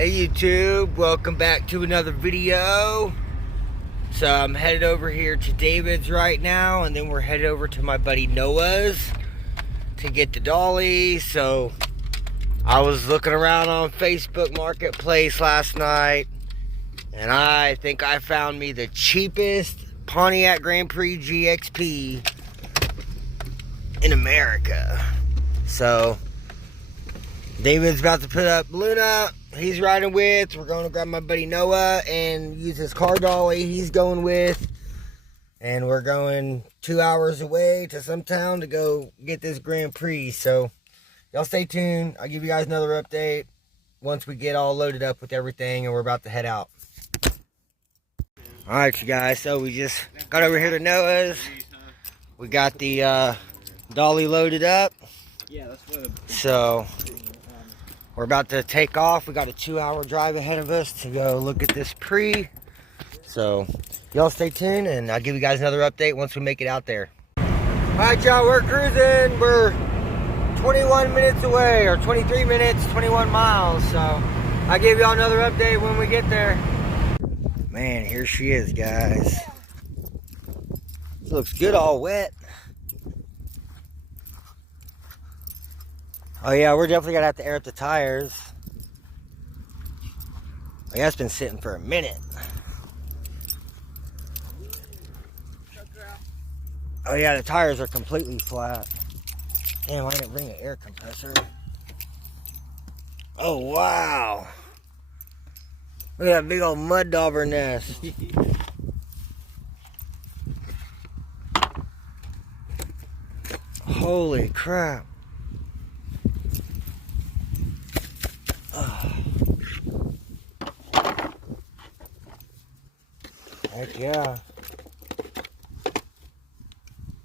Hey YouTube, welcome back to another video. So I'm headed over here to David's right now, and then we're headed over to my buddy Noah's to get the dolly. So I was looking around on Facebook Marketplace last night, and I think I found me the cheapest Pontiac Grand Prix GXP in America. So David's about to put up Luna. He's riding with. We're going to grab my buddy Noah and use his car dolly he's going with. And we're going 2 hours away to some town to go get this Grand Prix. So y'all stay tuned. I'll give you guys another update once we get all loaded up with everything and we're about to head out. Alright you guys, so we just got over here to Noah's. We got the dolly loaded up. Yeah, that's what. So we're about to take off. We got a 2-hour drive ahead of us to go look at this Prix. So y'all stay tuned and I'll give you guys another update once we make it out there. Alright y'all, we're cruising. We're 21 minutes away, or 23 minutes, 21 miles. So I'll give y'all another update when we get there. Man, here she is, guys. This looks good all wet. Oh yeah, we're definitely gonna have to air up the tires. Oh yeah, it's been sitting for a minute. Oh yeah, the tires are completely flat. Damn, I didn't bring an air compressor. Oh wow. Look at that big old mud dauber nest. Holy crap. Heck yeah.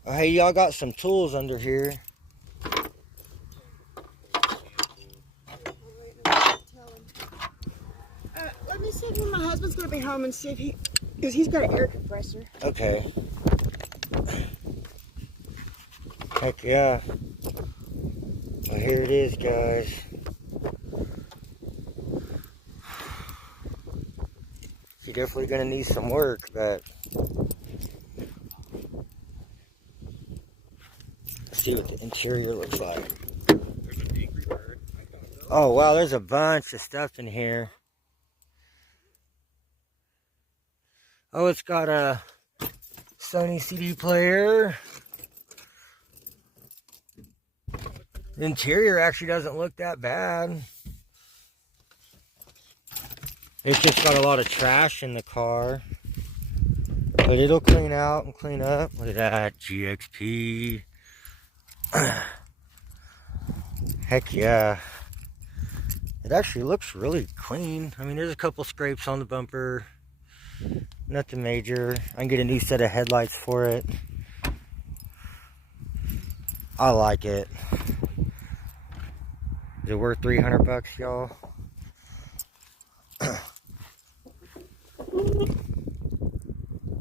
Oh, hey, y'all got some tools under here. Let me see if my husband's going to be home and see if because he's got an air compressor. Okay. Heck yeah. Well, here it is, guys. You're definitely gonna need some work, but let's see what the interior looks like. There's an angry bird. Oh wow, there's a bunch of stuff in here. Oh, it's got a Sony CD player. The interior actually doesn't look that bad. It's just got a lot of trash in the car. But it'll clean out and clean up. Look at that, GXP. Heck yeah. It actually looks really clean. I mean, there's a couple scrapes on the bumper. Nothing major. I can get a new set of headlights for it. I like it. Is it worth 300 bucks, y'all?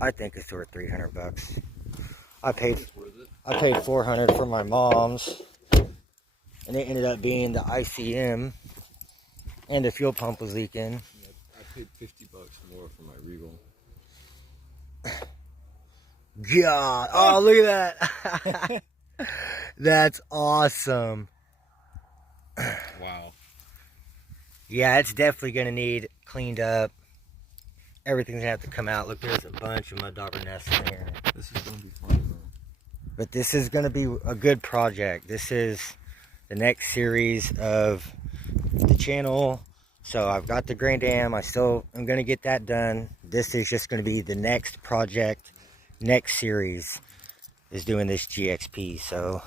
I think it's worth 300 bucks. I paid 400 for my mom's, and it ended up being the ICM, and the fuel pump was leaking. Yeah, I paid 50 bucks more for my Regal. God, oh look at that! That's awesome. Wow. Yeah, it's definitely gonna need cleaned up. Everything's gonna have to come out. Look, there's a bunch of mud dauber nests in here. This is gonna be fun, though. But this is gonna be a good project. This is the next series of the channel. So I've got the Grand Am. I'm gonna get that done. This is just gonna be the next project. Next series is doing this GXP. So,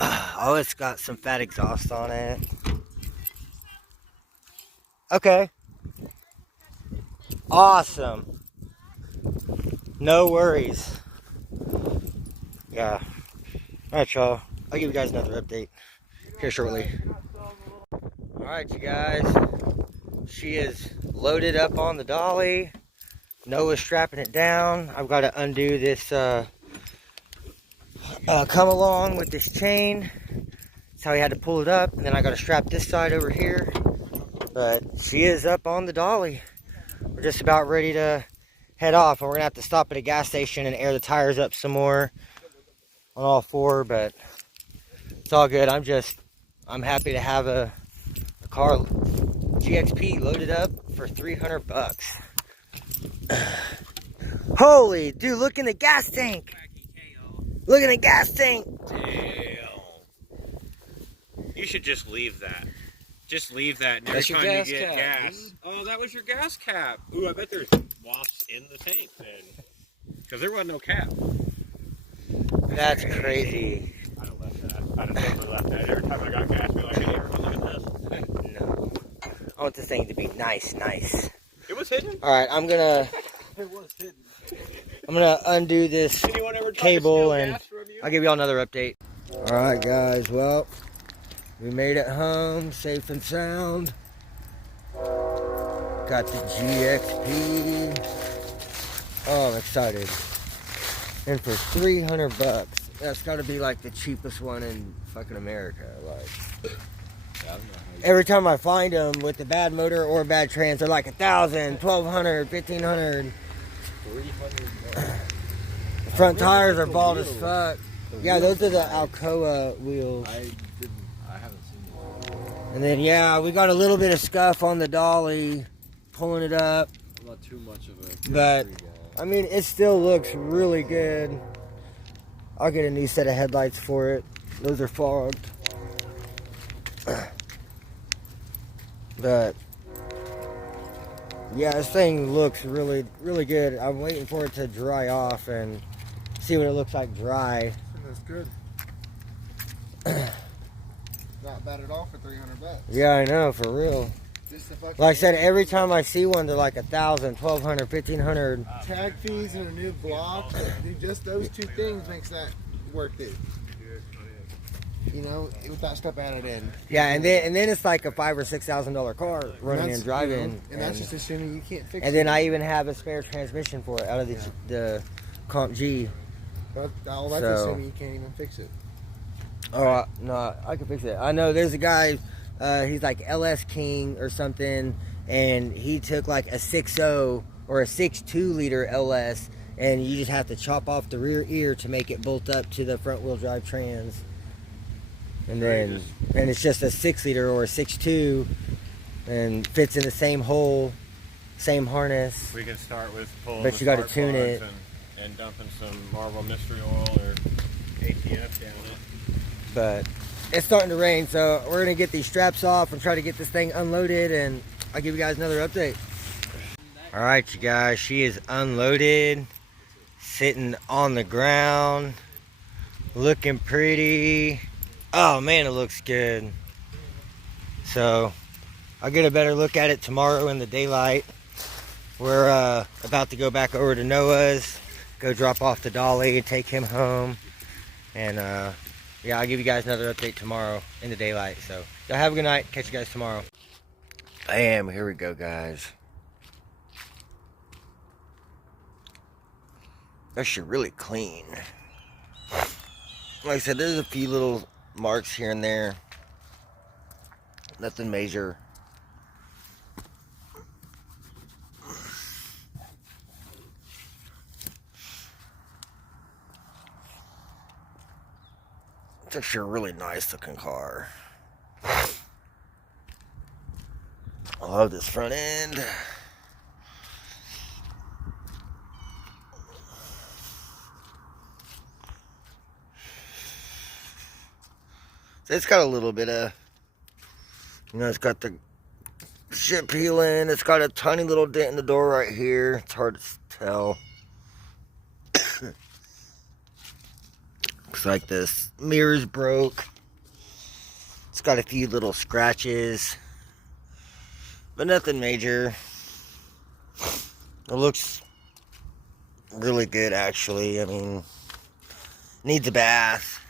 oh, it's got some fat exhaust on it. Okay. Awesome. No worries. Yeah. Alright, y'all. I'll give you guys another update here shortly. Alright, you guys. She is loaded up on the dolly. Noah's strapping it down. I've got to undo this come along with this chain. That's how he had to pull it up. And then I got to strap this side over here. But she is up on the dolly. We're just about ready to head off, and we're gonna have to stop at a gas station and air the tires up some more on all four, but it's all good. I'm happy to have a car GXP loaded up for 300 bucks. Holy dude, look in the gas tank. Look in the gas tank. Damn. You should just leave that. Just leave that. And every That's your time gas you get cap, gas. dude. Oh, that was your gas cap. Ooh, I bet there's wasps in the tank then. Because there wasn't no cap. That's crazy. I'd have left that. I'd have totally left that. Every time I got gas, I'd be like, hey, everyone look at this. No. I want this thing to be nice. It was hidden. Alright, I'm gonna undo this Anyone ever tried to cable steal and gas from you? I'll give y'all another update. Alright guys, well, we made it home safe and sound. Got the GXP. Oh, I'm excited. And for 300 bucks, that's gotta be like the cheapest one in fucking America. Like, every time I find them with the bad motor or bad trans, they're like 1,000, 1,200, 1,500. 300. The front tires are bald as fuck. Yeah, those are the Alcoa wheels. I haven't seen them. And then, yeah, we got a little bit of scuff on the dolly, pulling it up. Not too much of a. But, I mean, it still looks really good. I'll get a new set of headlights for it. Those are fogged. But, yeah, this thing looks really, really good. I'm waiting for it to dry off and see what it looks like dry. That's good. Not bad at all for 300 bucks. Yeah, I know, for real. Just the fucking Like I said, every time I see one, they're like 1,000, 1,200, 1,500. tag fees and a new block. Dude, just those two things makes that worth it. You know, with that stuff added in. Yeah, and then it's like a $5,000 or $6,000 car running and driving. You know, and that's just assuming you can't fix it. And then I even have a spare transmission for it out of the Comp G. But all that's So- assuming you can't even fix it. Oh, no, I can fix it. I know there's a guy, he's like LS King or something, and he took like a 6.0 or a 6.2 liter LS, and you just have to chop off the rear ear to make it bolt up to the front wheel drive trans. And then, and it's just a 6 liter or a 6.2, and fits in the same hole, same harness. We can start with pulling But the you gotta spark tune plugs it. and dumping some Marvel Mystery Oil or ATF down it. But it's starting to rain, so we're gonna get these straps off and try to get this thing unloaded, and I'll give you guys another update. All right, you guys, she is unloaded, sitting on the ground, looking pretty. Oh man, it looks good. So I'll get a better look at it tomorrow in the daylight. We're about to go back over to Noah's, go drop off the dolly and take him home, and yeah, I'll give you guys another update tomorrow in the daylight. So y'all have a good night. Catch you guys tomorrow. Bam, here we go, guys. That shit really clean. Like I said, there's a few little marks here and there. Nothing major. It's actually a really nice looking car. I love this front end. It's got a little bit of, you know, it's got the shit peeling. It's got a tiny little dent in the door right here. It's hard to tell. Looks like this mirror's broke. It's got a few little scratches, but nothing major. It looks really good, actually. I mean, needs a bath.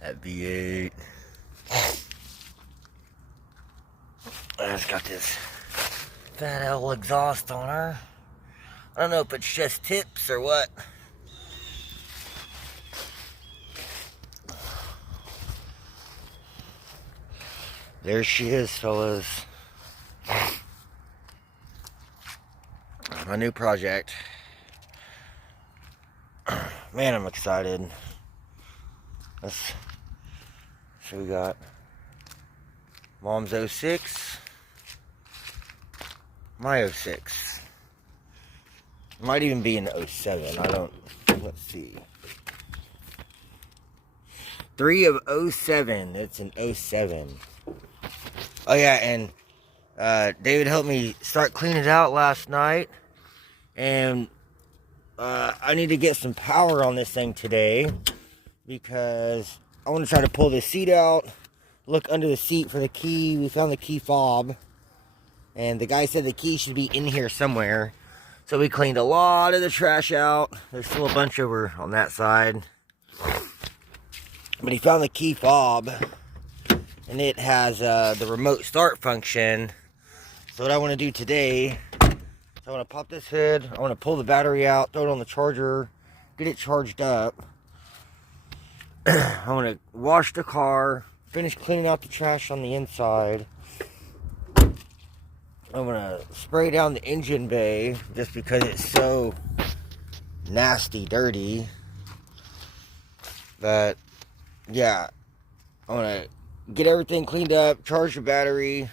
That V8. It's got this fat L exhaust on her. I don't know if it's just tips or what. There she is, fellas. My new project. Man, I'm excited. So we got Mom's 06, my 06. Might even be an 07. Let's see. 3 of 07. It's an 07. Oh yeah, and David helped me start cleaning it out last night. And I need to get some power on this thing today, because I want to try to pull the seat out, look under the seat for the key. We found the key fob, and the guy said the key should be in here somewhere. So we cleaned a lot of the trash out. There's still a bunch over on that side. But he found the key fob, and it has the remote start function. So what I want to do today, I want to pop this hood, I want to pull the battery out, throw it on the charger, get it charged up. I want to wash the car, finish cleaning out the trash on the inside. I'm going to spray down the engine bay just because it's so nasty, dirty. But yeah, I want to get everything cleaned up, charge the battery.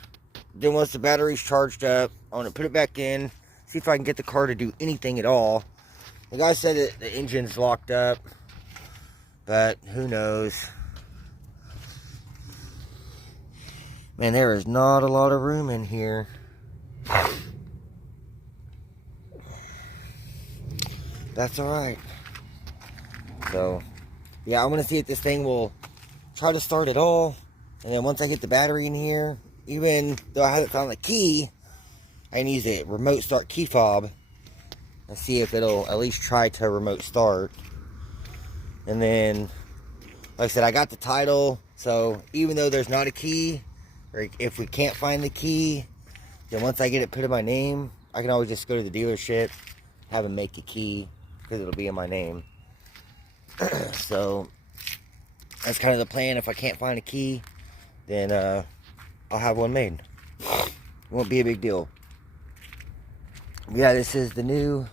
Then once the battery's charged up, I want to put it back in, see if I can get the car to do anything at all. The guy said that the engine's locked up, but who knows. Man, there is not a lot of room in here. That's alright. So, yeah, I'm going to see if this thing will try to start at all. And then once I get the battery in here, even though I haven't found the key, I can use a remote start key fob and see if it'll at least try to remote start. And then, like I said, I got the title, so even though there's not a key, or if we can't find the key, then once I get it put in my name, I can always just go to the dealership, have them make the key, because it'll be in my name. So that's kind of the plan. If I can't find a key, then I'll have one made. It won't be a big deal. Yeah, this is the new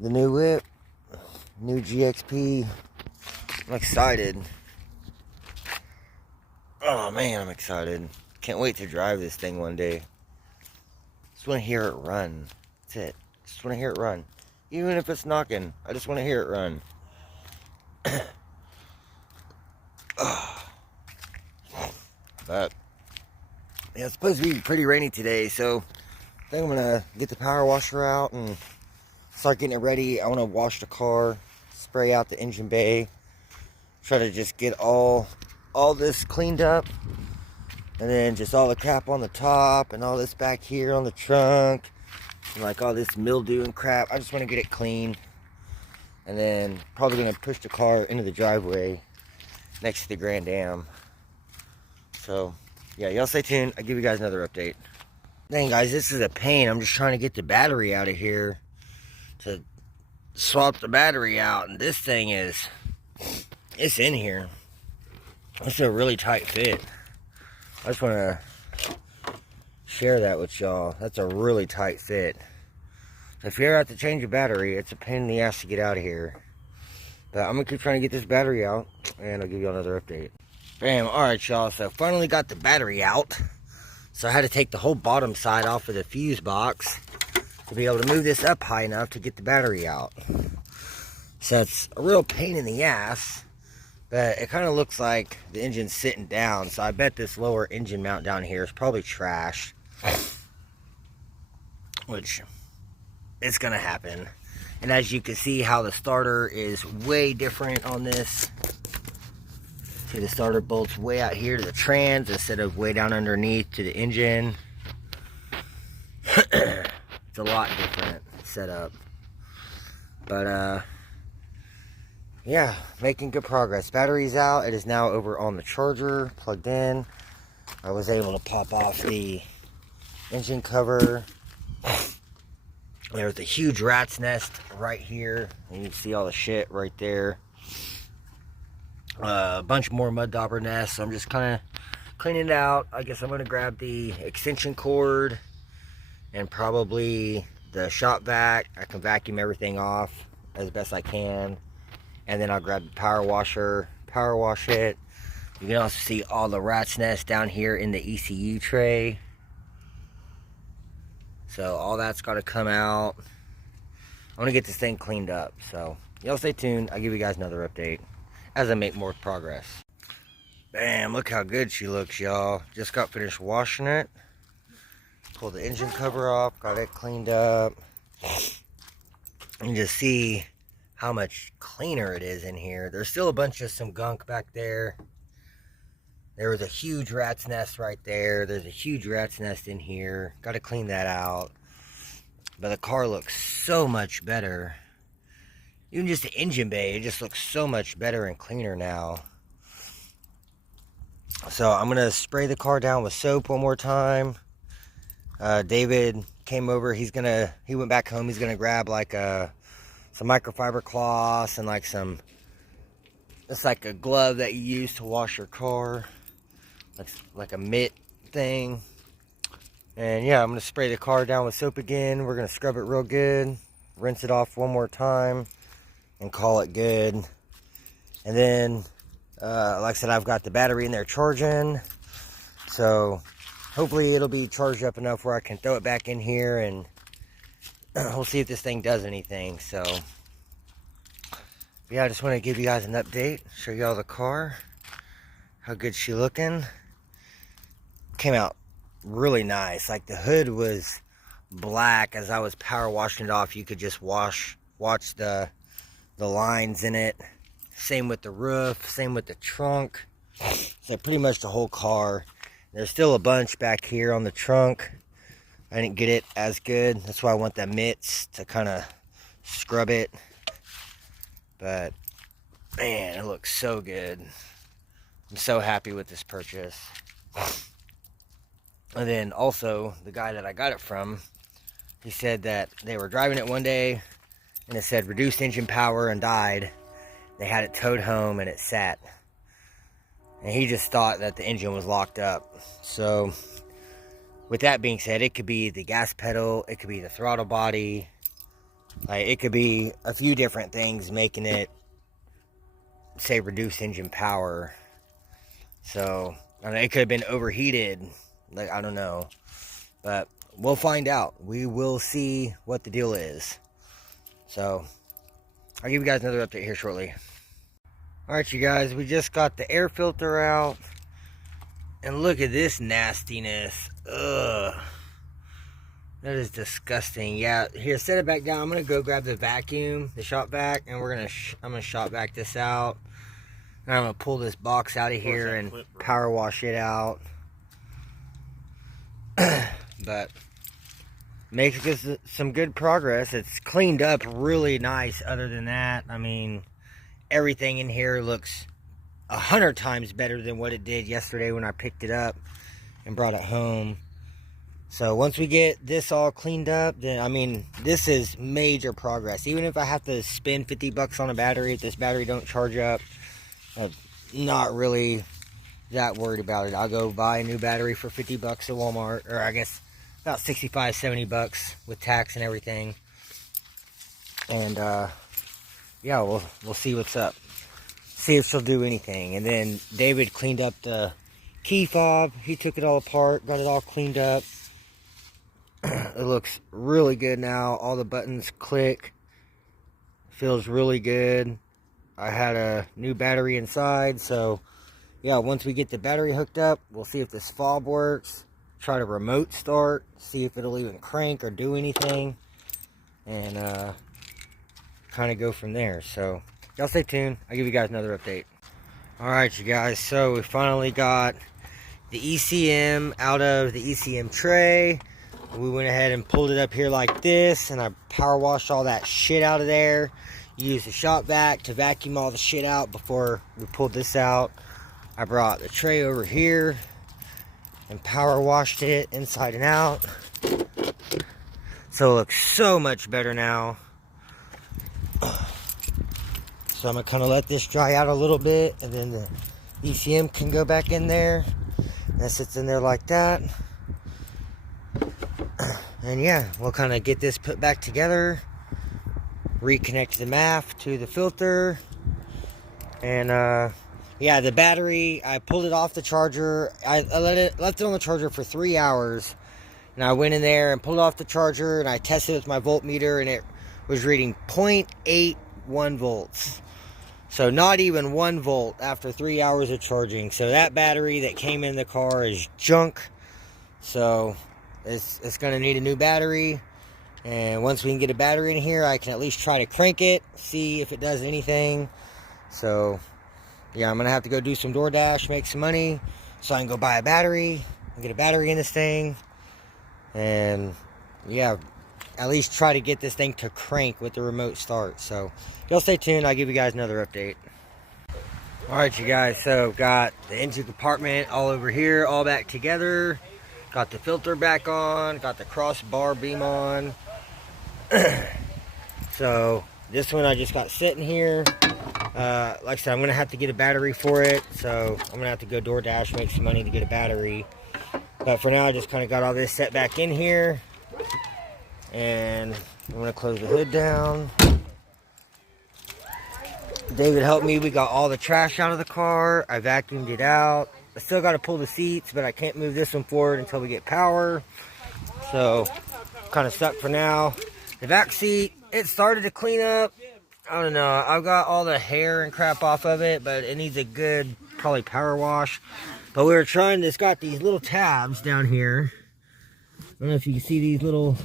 whip, new GXP. I'm excited. Oh man, I'm excited. Can't wait to drive this thing one day. Just want to hear it run. That's it. Just want to hear it run. Even if it's knocking, I just want to hear it run. But yeah, it's supposed to be pretty rainy today, so I think I'm gonna get the power washer out and start getting it ready. I want to wash the car, spray out the engine bay, try to just get all this cleaned up, and then just all the crap on the top and all this back here on the trunk, and like all this mildew and crap. I just want to get it clean, and then probably gonna push the car into the driveway next to the Grand Am. So yeah, y'all stay tuned. I'll give you guys another update. Dang guys, this is a pain. I'm just trying to get the battery out of here to swap the battery out, and this thing it's in here. It's a really tight fit. I just want to share that with y'all. That's a really tight fit. So if you ever have to change a battery, it's a pain in the ass to get out of here. But I'm gonna keep trying to get this battery out, and I'll give you another update. Bam. Alright y'all, so finally got the battery out. So I had to take the whole bottom side off of the fuse box to be able to move this up high enough to get the battery out. So it's a real pain in the ass, but it kind of looks like the engine's sitting down. So I bet this lower engine mount down here is probably trash, which it's gonna happen. And as you can see how the starter is way different on this. See, the starter bolts way out here to the trans instead of way down underneath to the engine. It's a lot different setup. But yeah, making good progress. Battery's out. It is now over on the charger, plugged in. I was able to pop off the engine cover. There's a huge rat's nest right here, and you can see all the shit right there. A bunch more mud dauber nests. So I'm just kind of cleaning it out. I guess I'm going to grab the extension cord and probably the shop vac. I can vacuum everything off as best I can, and then I'll grab the power washer, power wash it. You can also see all the rat's nest down here in the ECU tray. So all that's got to come out. I want to get this thing cleaned up. So y'all stay tuned. I'll give you guys another update as I make more progress. Bam, look how good she looks, y'all. Just got finished washing it. Pull the engine cover off, got it cleaned up. And just see how much cleaner it is in here. There's still a bunch of some gunk back there. There was a huge rat's nest right there. There's a huge rat's nest in here. Got to clean that out. But the car looks so much better. Even just the engine bay, it just looks so much better and cleaner now. So I'm going to spray the car down with soap one more time. David came over. He went back home. He's going to grab like some microfiber cloths and like it's like a glove that you use to wash your car. Like a mitt thing. And yeah, I'm going to spray the car down with soap again. We're going to scrub it real good. Rinse it off one more time. And call it good. And then, like I said, I've got the battery in there charging. So, hopefully it'll be charged up enough where I can throw it back in here. And we'll see if this thing does anything. So, yeah, I just want to give you guys an update. Show you all the car. How good she looking. Came out really nice. Like the hood was black. As I was power washing it off, you could just watch the lines in it. Same with the roof, same with the trunk. So pretty much the whole car. There's still a bunch back here on the trunk. I didn't get it as good. That's why I want the mitts to kind of scrub it. But man, it looks so good. I'm so happy with this purchase. And then also, the guy that I got it from, he said that they were driving it one day and it said reduced engine power and died. They had it towed home and it sat. And he just thought that the engine was locked up. So, with that being said, it could be the gas pedal, it could be the throttle body. Like, it could be a few different things making it say reduced engine power. So, I don't know, it could have been overheated. Like, I don't know. But we'll find out. We will see what the deal is. So, I'll give you guys another update here shortly. Alright, you guys. We just got the air filter out. And look at this nastiness. Ugh. That is disgusting. Yeah, here, set it back down. I'm going to go grab the vacuum, the shop vac. And I'm going to shop vac this out. And I'm going to pull this box out of here and power wash it out. But making some good progress. It's cleaned up really nice. Other than that, I mean, everything in here looks 100 times better than what it did yesterday when I picked it up and brought it home. So once we get this all cleaned up, then I mean, this is major progress. Even if I have to spend 50 bucks on a battery, if this battery don't charge up, I'm not really that worried about it. I'll go buy a new battery for 50 bucks at Walmart, or I guess about 65, 70 bucks with tax and everything. And yeah, we'll see what's up. See if she'll do anything. And then David cleaned up the key fob. He took it all apart, got it all cleaned up. It looks really good now. All the buttons click. Feels really good. I had a new battery inside, so yeah, once we get the battery hooked up, we'll see if this fob works. Try to remote start, see if it'll even crank or do anything, and kind of go from there. So y'all stay tuned. I'll give you guys another update. Alright, you guys, so we finally got the ECM out of the ECM tray. We went ahead and pulled it up here like this, and I power washed all that shit out of there. Used the shop vac to vacuum all the shit out before we pulled this out. I brought the tray over here and power washed it inside and out. So it looks so much better now. So I'm going to kind of let this dry out a little bit, and then the ECM can go back in there. And it sits in there like that. And yeah, we'll kind of get this put back together, reconnect the MAF to the filter, and yeah, the battery, I pulled it off the charger. I left it on the charger for 3 hours, and I went in there and pulled off the charger, and I tested it with my voltmeter, and it was reading 0.81 volts. So not even 1 volt after 3 hours of charging. So that battery that came in the car is junk. So it's going to need a new battery. And once we can get a battery in here, I can at least try to crank it, see if it does anything. So yeah, I'm going to have to go do some DoorDash, make some money, so I can go buy a battery and get a battery in this thing. And yeah, at least try to get this thing to crank with the remote start. So y'all stay tuned, I'll give you guys another update. Alright you guys, so got the engine compartment all over here, all back together. Got the filter back on, got the crossbar beam on. So this one I just got sitting here. Like I said, I'm gonna have to get a battery for it, so I'm gonna have to go DoorDash, make some money to get a battery. But for now, I just kind of got all this set back in here, and I'm gonna close the hood down. David helped me. We got all the trash out of the car. I vacuumed it out. I still got to pull the seats, but I can't move this one forward until we get power. So, kind of stuck for now. The back seat, it started to clean up. I don't know. I've got all the hair and crap off of it, but it needs a good, probably power wash. But we were trying, it's got these little tabs down here. I don't know if you can see these little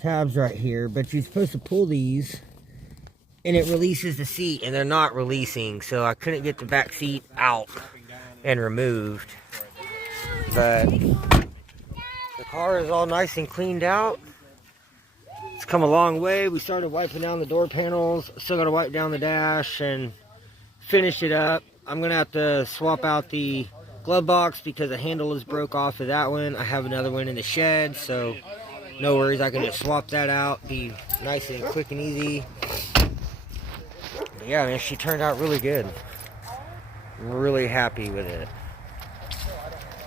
tabs right here, but you're supposed to pull these and it releases the seat, and they're not releasing, so I couldn't get the back seat out and removed. But the car is all nice and cleaned out. It's come a long way. We started wiping down the door panels, still got to wipe down the dash and finish it up. I'm gonna have to swap out the glove box because the handle is broke off of that one. I have another one in the shed, so no worries, I can just swap that out, be nice and quick and easy. But yeah, man, she turned out really good. I'm really happy with it.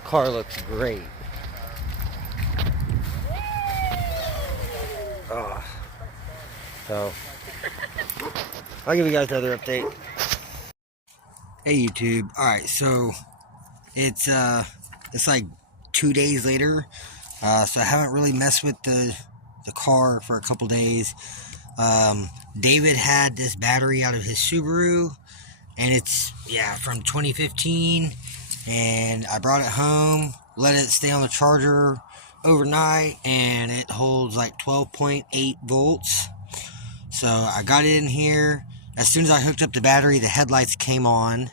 Car looks great. Oh. So, I'll give you guys another update. Hey YouTube. Alright, so it's like 2 days later. So I haven't really messed with the car for a couple days. David had this battery out of his Subaru, and it's, yeah, from 2015, and I brought it home, let it stay on the charger overnight, and it holds like 12.8 volts. So I got it in here. As soon as I hooked up the battery, the headlights came on,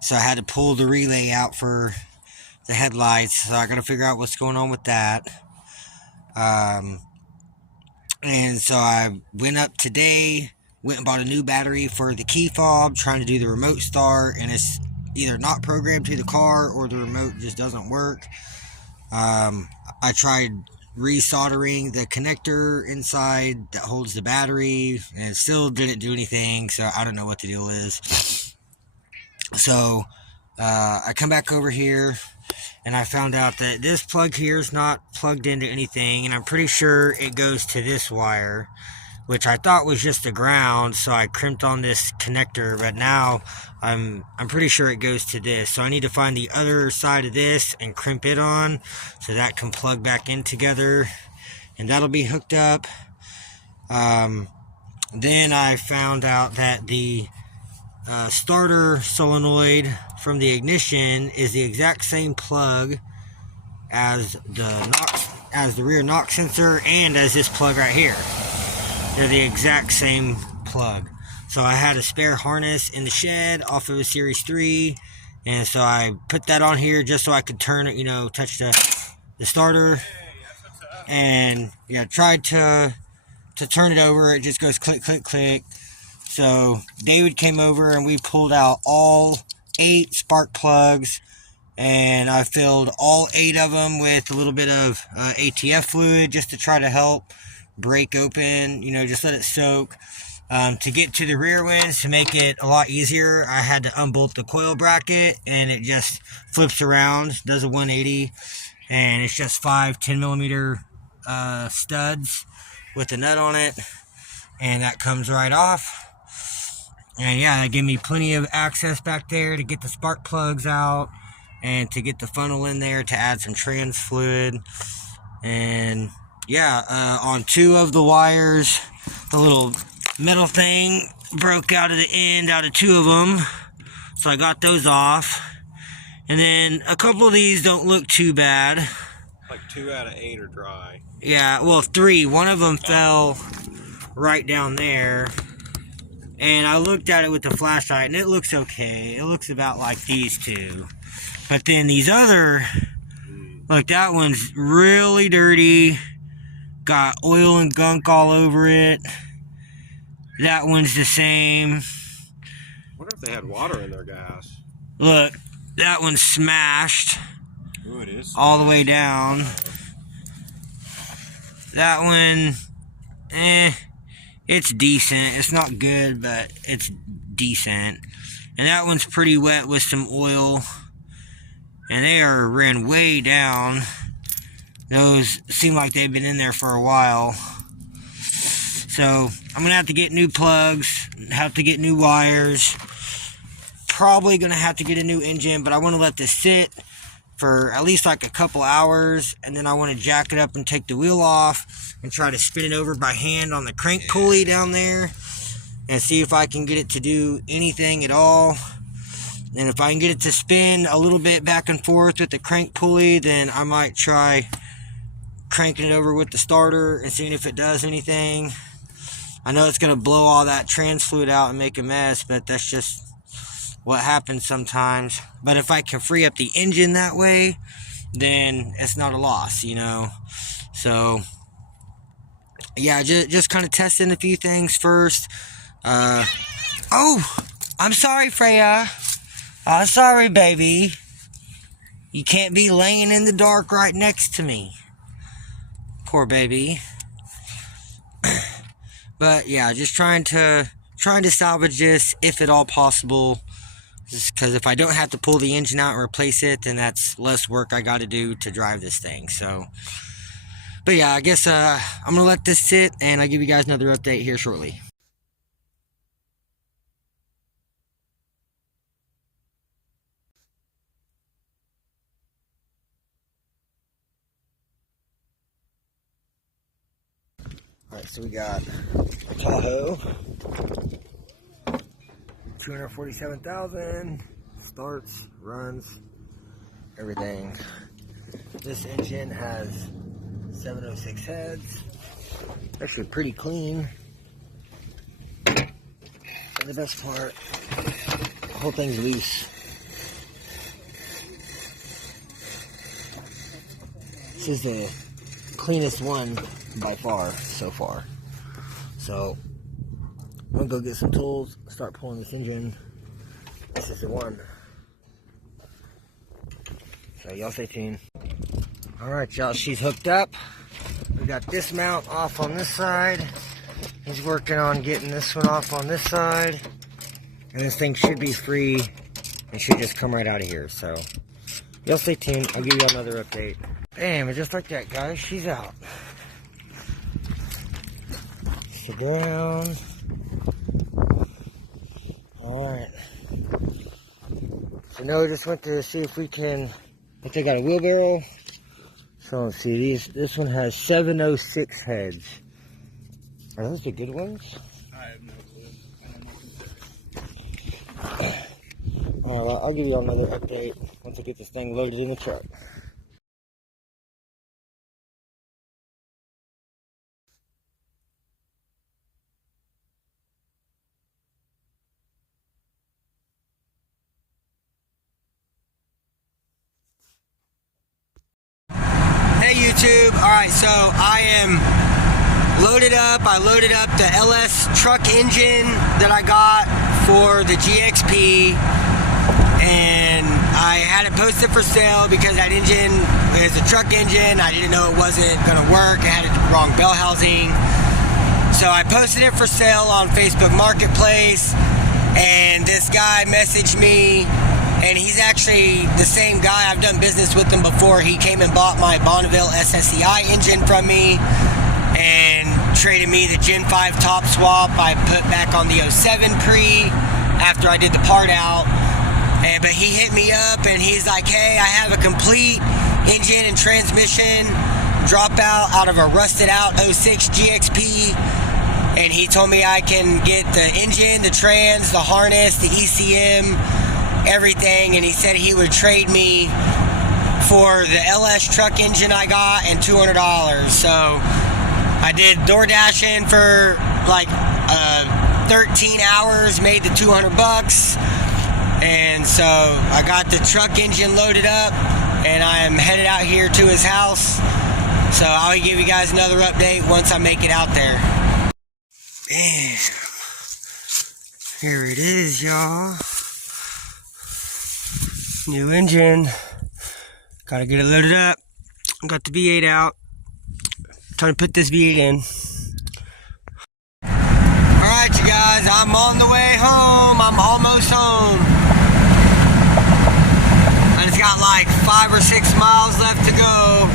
so I had to pull the relay out for the headlights. So I got to figure out what's going on with that. And so I went up today, went and bought a new battery for the key fob, trying to do the remote start, and it's either not programmed to the car or the remote just doesn't work. I tried resoldering the connector inside that holds the battery, and it still didn't do anything, so I don't know what the deal is. So I come back over here, and I found out that this plug here is not plugged into anything, and I'm pretty sure it goes to this wire, which I thought was just the ground, so I crimped on this connector, but now I'm pretty sure it goes to this. So I need to find the other side of this and crimp it on so that can plug back in together, and that'll be hooked up. Then I found out that the starter solenoid from the ignition is the exact same plug as the rear knock sensor and as this plug right here. They're the exact same plug. So I had a spare harness in the shed off of a Series 3, and so I put that on here just so I could turn it, touch the starter. And yeah, tried to turn it over. It just goes click, click, click. So David came over and we pulled out all 8 spark plugs, and I filled all 8 of them with a little bit of ATF fluid just to try to help break open, just let it soak. To get to the rear ones, to make it a lot easier, I had to unbolt the coil bracket, and it just flips around, does a 180, and it's just 5 10 millimeter studs with the nut on it, and that comes right off. And yeah, that gave me plenty of access back there to get the spark plugs out and to get the funnel in there to add some trans fluid. And yeah, on 2 of the wires, the little metal thing broke out of the end out of 2 of them, so I got those off. And then a couple of these don't look too bad. Like 2 out of 8 are dry. Yeah, well, 3. One of them fell right down there. And I looked at it with the flashlight, and it looks okay. It looks about like these 2. But then these other, like that one's really dirty. Got oil and gunk all over it. That one's the same. I wonder if they had water in their gas. Look, that one's smashed. Ooh, it is. All the way down. That one, it's decent. It's not good, but it's decent. And that one's pretty wet with some oil. And they are ran way down. Those seem like they've been in there for a while. So I'm gonna have to get new plugs, have to get new wires. Probably gonna have to get a new engine, but I want to let this sit for at least like a couple hours, and then I want to jack it up and take the wheel off and try to spin it over by hand on the crank pulley down there and see if I can get it to do anything at all. And if I can get it to spin a little bit back and forth with the crank pulley, then I might try cranking it over with the starter and seeing if it does anything. I know it's going to blow all that trans fluid out and make a mess, but that's just what happens sometimes. But if I can free up the engine that way, then it's not a loss, you know. So yeah, just kind of testing a few things first. Oh, I'm sorry, Freya. I'm sorry, baby. You can't be laying in the dark right next to me. Poor baby. But yeah, just trying to salvage this if at all possible. Because if I don't have to pull the engine out and replace it, then that's less work I got to do to drive this thing. So, but yeah, I guess I'm gonna let this sit, and I'll give you guys another update here shortly. Alright, so we got a Tahoe, 247,000, starts, runs, everything. This engine has 706 heads, actually pretty clean. And the best part, the whole thing's loose. This is the cleanest one by far so far. So I'm gonna go get some tools, start pulling this engine. This is the one. So y'all stay tuned. Alright y'all, she's hooked up. We got this mount off on this side. He's working on getting this one off on this side. And this thing should be free. It should just come right out of here. So y'all stay tuned. I'll give you another update. Bam, and just like that, guys, she's out. Sit down. Alright. So now we just went to see if we can, if they got a wheelbarrow. So let's see, this one has 706 heads. Are those the good ones? I have no clue. Alright, I'll give you another update once I get this thing loaded in the truck. Hey YouTube, alright, so I am loaded up. I loaded up the LS truck engine that I got for the GXP, and I had it posted for sale because that engine is a truck engine. I didn't know it wasn't gonna work. It had the wrong bell housing. So I posted it for sale on Facebook Marketplace, and this guy messaged me And he's actually the same guy. I've done business with him before. He came and bought my Bonneville SSCI engine from me and traded me the Gen 5 top swap I put back on the 07 Prix after I did the part out. But he hit me up and he's like, hey, I have a complete engine and transmission dropout out of a rusted out 06 GXP. And he told me I can get the engine, the trans, the harness, the ECM, everything. And he said he would trade me for the LS truck engine I got and $200. So I did door dashing for like 13 hours, made the $200. And so I got the truck engine loaded up and I am headed out here to his house. So I'll give you guys another update once I make it out there. Bam. Here it is, y'all. New engine. Gotta get it loaded up. Got the V8 out. Time to put this V8 in. Alright, you guys, I'm on the way home. I'm almost home. I just got like 5 or 6 miles left to go.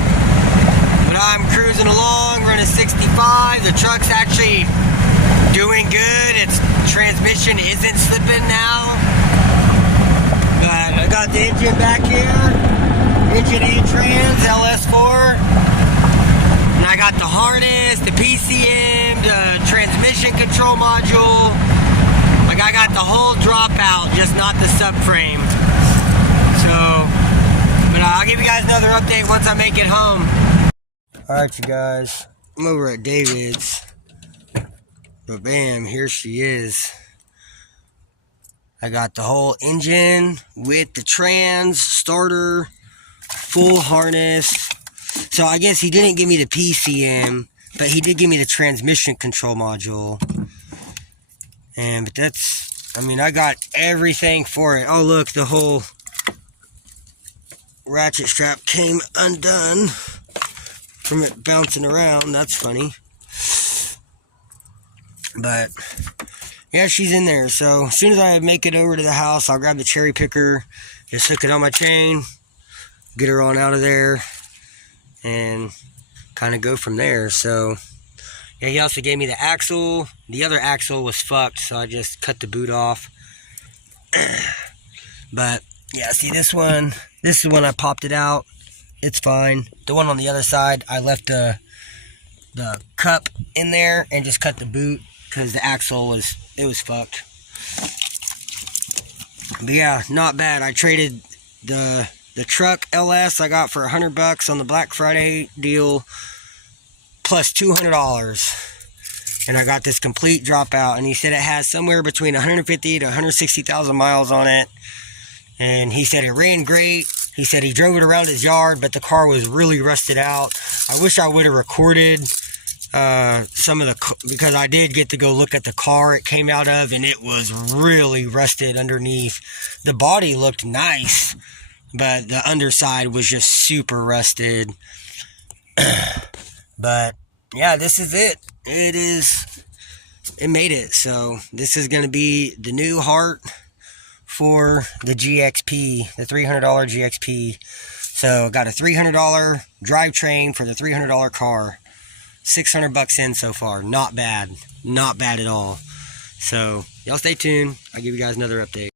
But I'm cruising along, running 65. The truck's actually doing good. Its transmission isn't slipping now. But I got the engine back here. Engine and trans, LS4. And I got the harness, the PCM, the transmission control module. Like I got the whole dropout, just not the subframe. So, but I'll give you guys another update once I make it home. Alright, you guys, I'm over at David's. But bam, here she is. I got the whole engine with the trans, starter, full harness. So I guess he didn't give me the PCM, but he did give me the transmission control module. But that's, I mean, I got everything for it. Oh look, the whole ratchet strap came undone from it bouncing around. That's funny. But yeah, she's in there. So as soon as I make it over to the house, I'll grab the cherry picker, just hook it on my chain, get her on out of there, and kind of go from there. So yeah, he also gave me the axle. The other axle was fucked, so I just cut the boot off. But yeah, see this one, this is when I popped it out. It's fine. The one on the other side, I left the cup in there and just cut the boot because the axle was fucked. But yeah, not bad. I traded the truck LS I got for $100 on the Black Friday deal plus $200, and I got this complete dropout. And he said it has somewhere between 150 to 160,000 miles on it, and he said it ran great. He said he drove it around his yard, but the car was really rusted out. I wish I would have recorded some of the, because I did get to go look at the car it came out of, and it was really rusted underneath. The body looked nice, but the underside was just super rusted. But yeah, this is it. It made it. So this is going to be the new heart for the GXP, the $300 GXP. So got a $300 drivetrain for the $300 car. $600 in so far. Not bad. Not bad at all. So y'all stay tuned. I'll give you guys another update.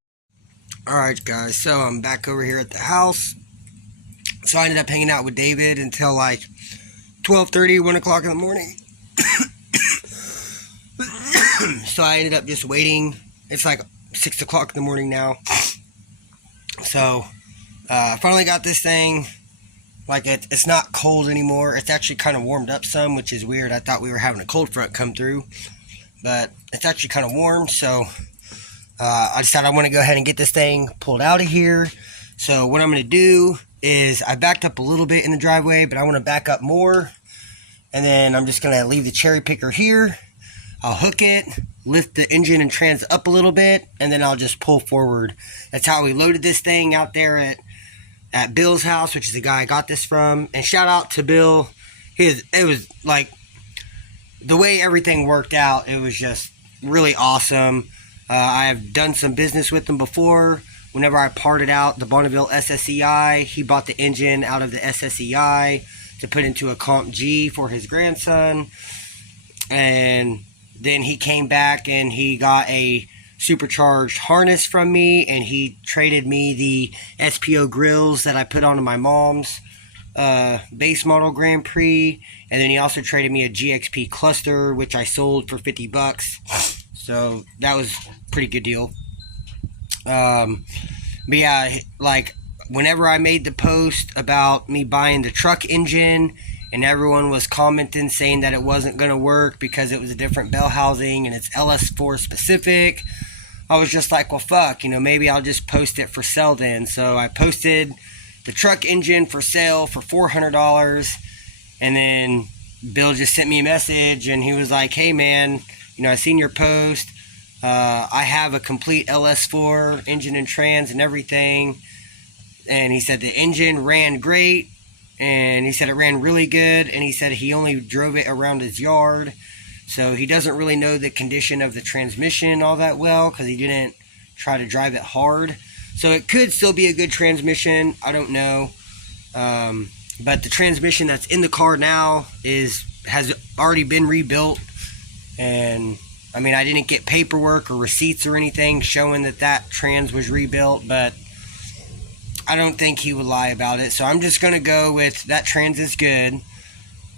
Alright guys, so I'm back over here at the house. So I ended up hanging out with David until like 12:30, 1 o'clock in the morning. So I ended up just waiting. It's like 6 o'clock in the morning now. So I finally got this thing. Like it's not cold anymore. It's actually kind of warmed up some, which is weird. I thought we were having a cold front come through, but it's actually kind of warm. So I decided I want to go ahead and get this thing pulled out of here. So what I'm going to do is I backed up a little bit in the driveway, but I want to back up more. And then I'm just going to leave the cherry picker here. I'll hook it, lift the engine and trans up a little bit, and then I'll just pull forward. That's how we loaded this thing out there at Bill's house, which is the guy I got this from. And shout out to Bill. It was like, the way everything worked out, it was just really awesome. I have done some business with him before. whenever I parted out the Bonneville SSEI, he bought the engine out of the SSEI to put into a Comp G for his grandson. And then he came back and he got a supercharged harness from me, and he traded me the SPO grills that I put onto my mom's base model Grand Prix. And then he also traded me a GXP cluster, which I sold for $50. So that was a pretty good deal. But yeah, like whenever I made the post about me buying the truck engine, and everyone was commenting saying that it wasn't going to work because it was a different bell housing and it's LS4 specific, I was just like, well, fuck, maybe I'll just post it for sale then. So I posted the truck engine for sale for $400, and then Bill just sent me a message, and he was like, hey man, I seen your post. I have a complete LS4 engine and trans and everything. And he said the engine ran great, and he said it ran really good, and he said he only drove it around his yard, so he doesn't really know the condition of the transmission all that well because he didn't try to drive it hard. So it could still be a good transmission, I don't know. But the transmission that's in the car now has already been rebuilt, and I mean, I didn't get paperwork or receipts or anything showing that trans was rebuilt, but I don't think he would lie about it. So I'm just going to go with that trans is good.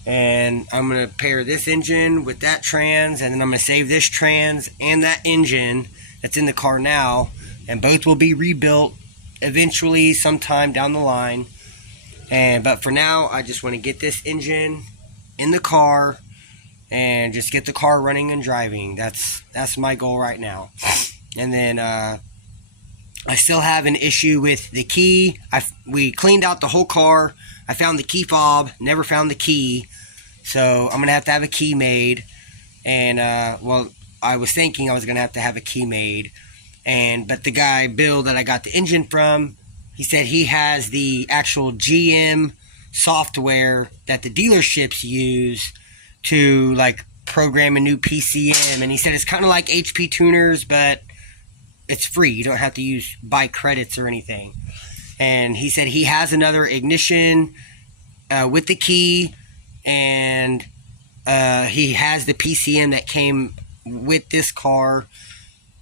And I'm going to pair this engine with that trans. And then I'm going to save this trans and that engine that's in the car now. And both will be rebuilt eventually sometime down the line. But for now, I just want to get this engine in the car and just get the car running and driving. That's my goal right now. And then I still have an issue with the key. We cleaned out the whole car. I found the key fob, never found the key. So I'm going to have a key made. And, well, I was thinking I was going to have a key made. But the guy, Bill, that I got the engine from, he said he has the actual GM software that the dealerships use to, like, program a new PCM. And he said it's kind of like HP tuners, but it's free. You don't have to buy credits or anything. And he said he has another ignition with the key, and he has the PCM that came with this car.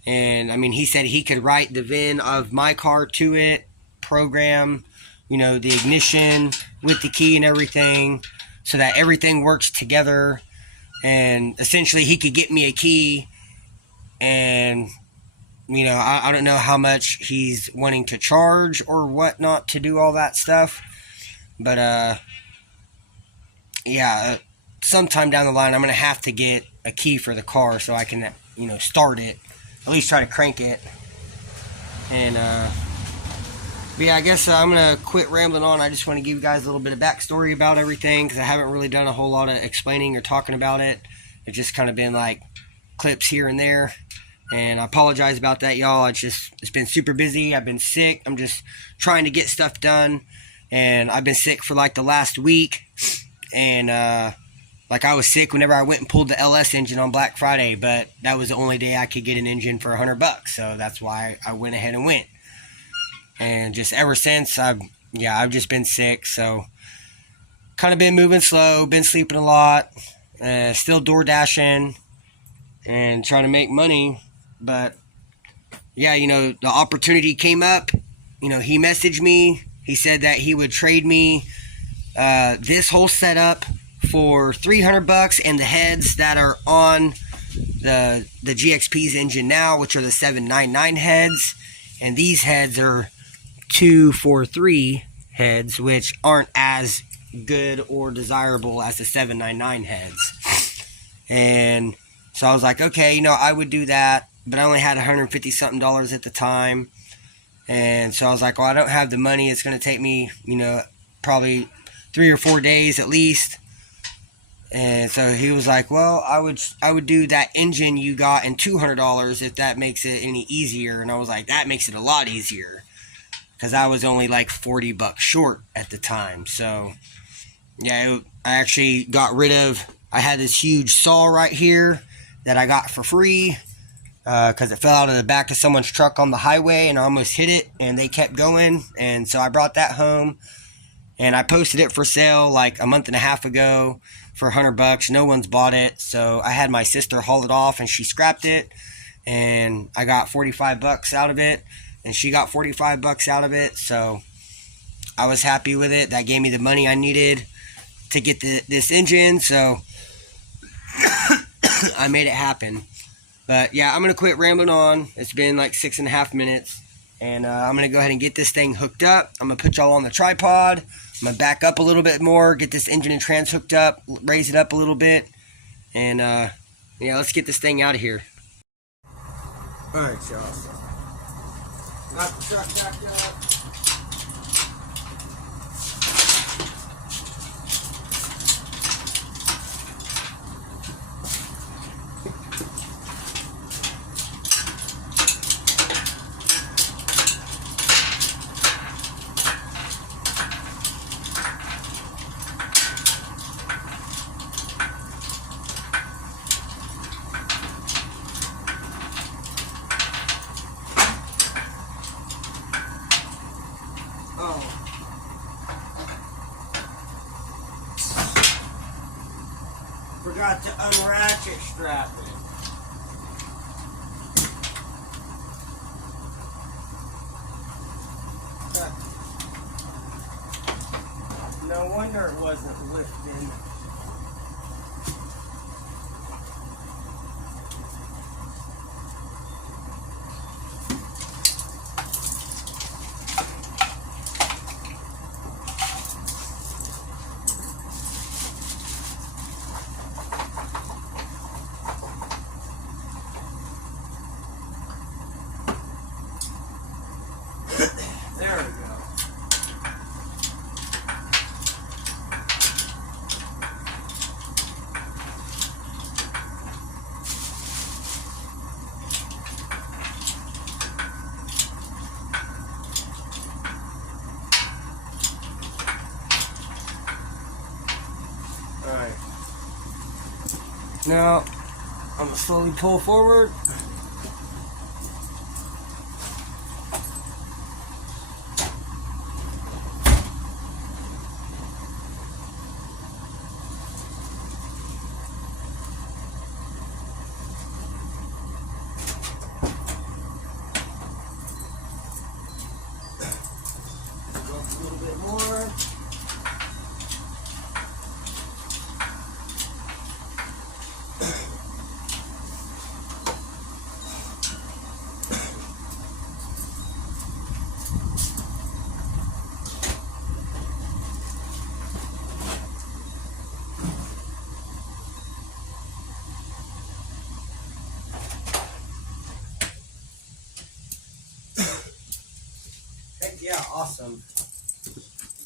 And I mean, he said he could write the VIN of my car to it, program, the ignition with the key and everything, so that everything works together. And essentially he could get me a key, and I don't know how much he's wanting to charge or whatnot to do all that stuff. But, yeah, sometime down the line, I'm going to have to get a key for the car so I can, start it. At least try to crank it. And, but yeah, I guess I'm going to quit rambling on. I just want to give you guys a little bit of backstory about everything, because I haven't really done a whole lot of explaining or talking about it. It's just kind of been like clips here and there. And I apologize about that, y'all. It's been super busy. I've been sick. I'm just trying to get stuff done. And I've been sick for like the last week. And like I was sick whenever I went and pulled the LS engine on Black Friday. But that was the only day I could get an engine for $100. So that's why I went ahead and went. And just ever since, I've just been sick. So kind of been moving slow. Been sleeping a lot. Still door dashing. And trying to make money. But, yeah, the opportunity came up. He messaged me. He said that he would trade me this whole setup for $300 and the heads that are on the GXP's engine now, which are the 799 heads. And these heads are 243 heads, which aren't as good or desirable as the 799 heads. And so I was like, okay, I would do that. But I only had $150 something at the time. And so I was like, well, I don't have the money. It's going to take me, probably 3 or 4 days at least. And so he was like, well, I would do that engine you got in $200 if that makes it any easier. And I was like, that makes it a lot easier, because I was only like $40 short at the time. So yeah, I actually got rid of, I had this huge saw right here that I got for free. because it fell out of the back of someone's truck on the highway and I almost hit it, and they kept going. And so I brought that home and I posted it for sale like a month and a half ago for $100. No one's bought it, so I had my sister haul it off and she scrapped it, and I got $45 out of it, and she got $45 out of it. So I was happy with it. That gave me the money I needed to get this engine, so I made it happen. But yeah, I'm going to quit rambling on. It's been like 6.5 minutes. And I'm going to go ahead and get this thing hooked up. I'm going to put y'all on the tripod. I'm going to back up a little bit more, get this engine and trans hooked up, raise it up a little bit. And yeah, let's get this thing out of here. Alright, y'all. Got the truck backed up. Forgot to unratchet strap it. No wonder it wasn't lifting. There we go. Alright. Now, I'm going to slowly pull forward. A little bit more. Heck yeah, awesome.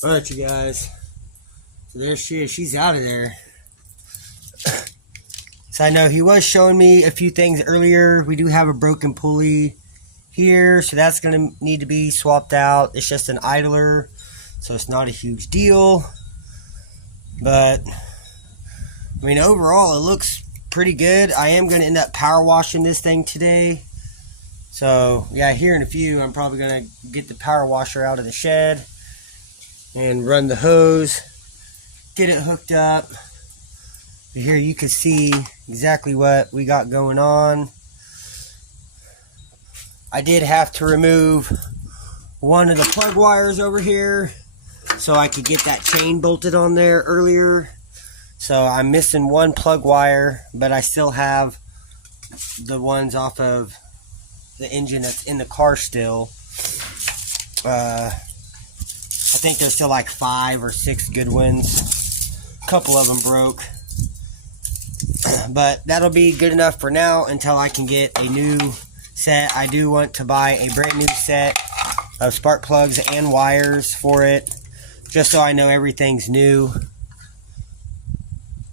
Alright, you guys. So there she is. She's out of there. So I know he was showing me a few things earlier. We do have a broken pulley here, so that's going to need to be swapped out. It's just an idler, so it's not a huge deal. But, I mean, overall, it looks pretty good. I am going to end up power washing this thing today. So, yeah, here in a few, I'm probably going to get the power washer out of the shed and run the hose, get it hooked up. Here you can see exactly what we got going on. I did have to remove one of the plug wires over here so I could get that chain bolted on there earlier. So I'm missing one plug wire, but I still have the ones off of the engine that's in the car still. I think there's still like 5 or 6 good ones. A couple of them broke. But that'll be good enough for now until I can get a new set. I do want to buy a brand new set of spark plugs and wires for it, just so I know everything's new.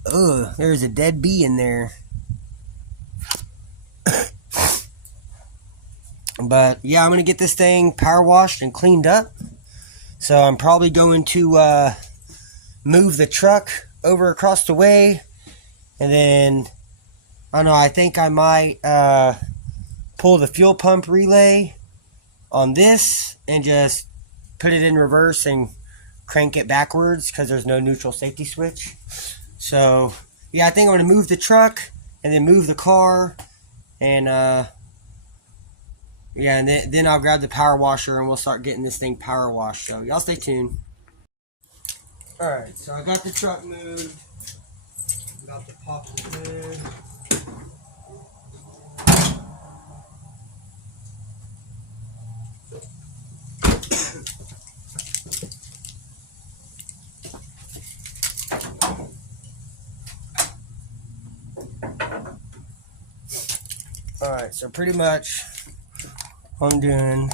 Ugh, there's a dead bee in there. But yeah, I'm going to get this thing power washed and cleaned up. So I'm probably going to move the truck over across the way. And then, I don't know, I think I might pull the fuel pump relay on this and just put it in reverse and crank it backwards because there's no neutral safety switch. So yeah, I think I'm going to move the truck and then move the car, and yeah, and then I'll grab the power washer and we'll start getting this thing power washed. So y'all stay tuned. Alright, so I got the truck moved. About to pop the lid. Alright, so pretty much what I'm doing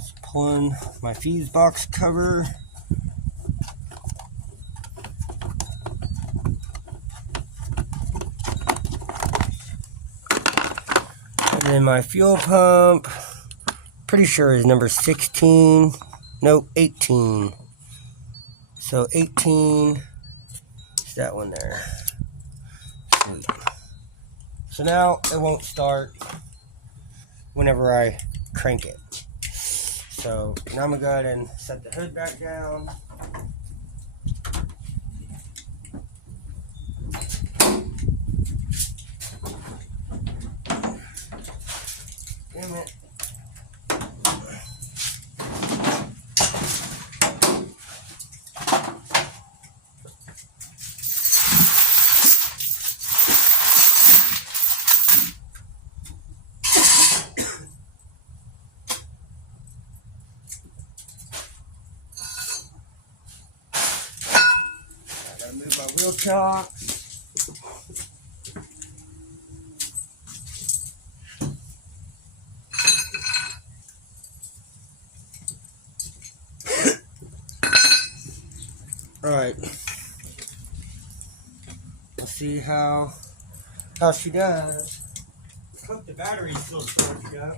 is pulling my fuse box cover. And then my fuel pump, pretty sure is number 16. Nope, 18. So 18 is that one there. Sweet. So now it won't start whenever I crank it. So now I'm going to go ahead and set the hood back down. Damn it. Move my wheel chock. Alright. Let's see how she does. Hope the battery's still charged up.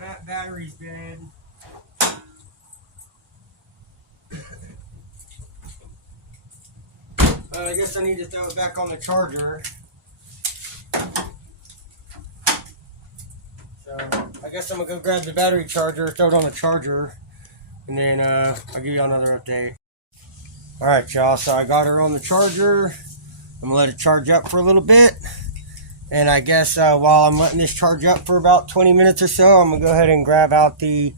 That battery's dead. I guess I need to throw it back on the charger. So I guess I'm gonna go grab the battery charger, throw it on the charger, and then I'll give you another update. Alright y'all, so I got her on the charger. I'm gonna let it charge up for a little bit. And I guess while I'm letting this charge up for about 20 minutes or so, I'm going to go ahead and grab out the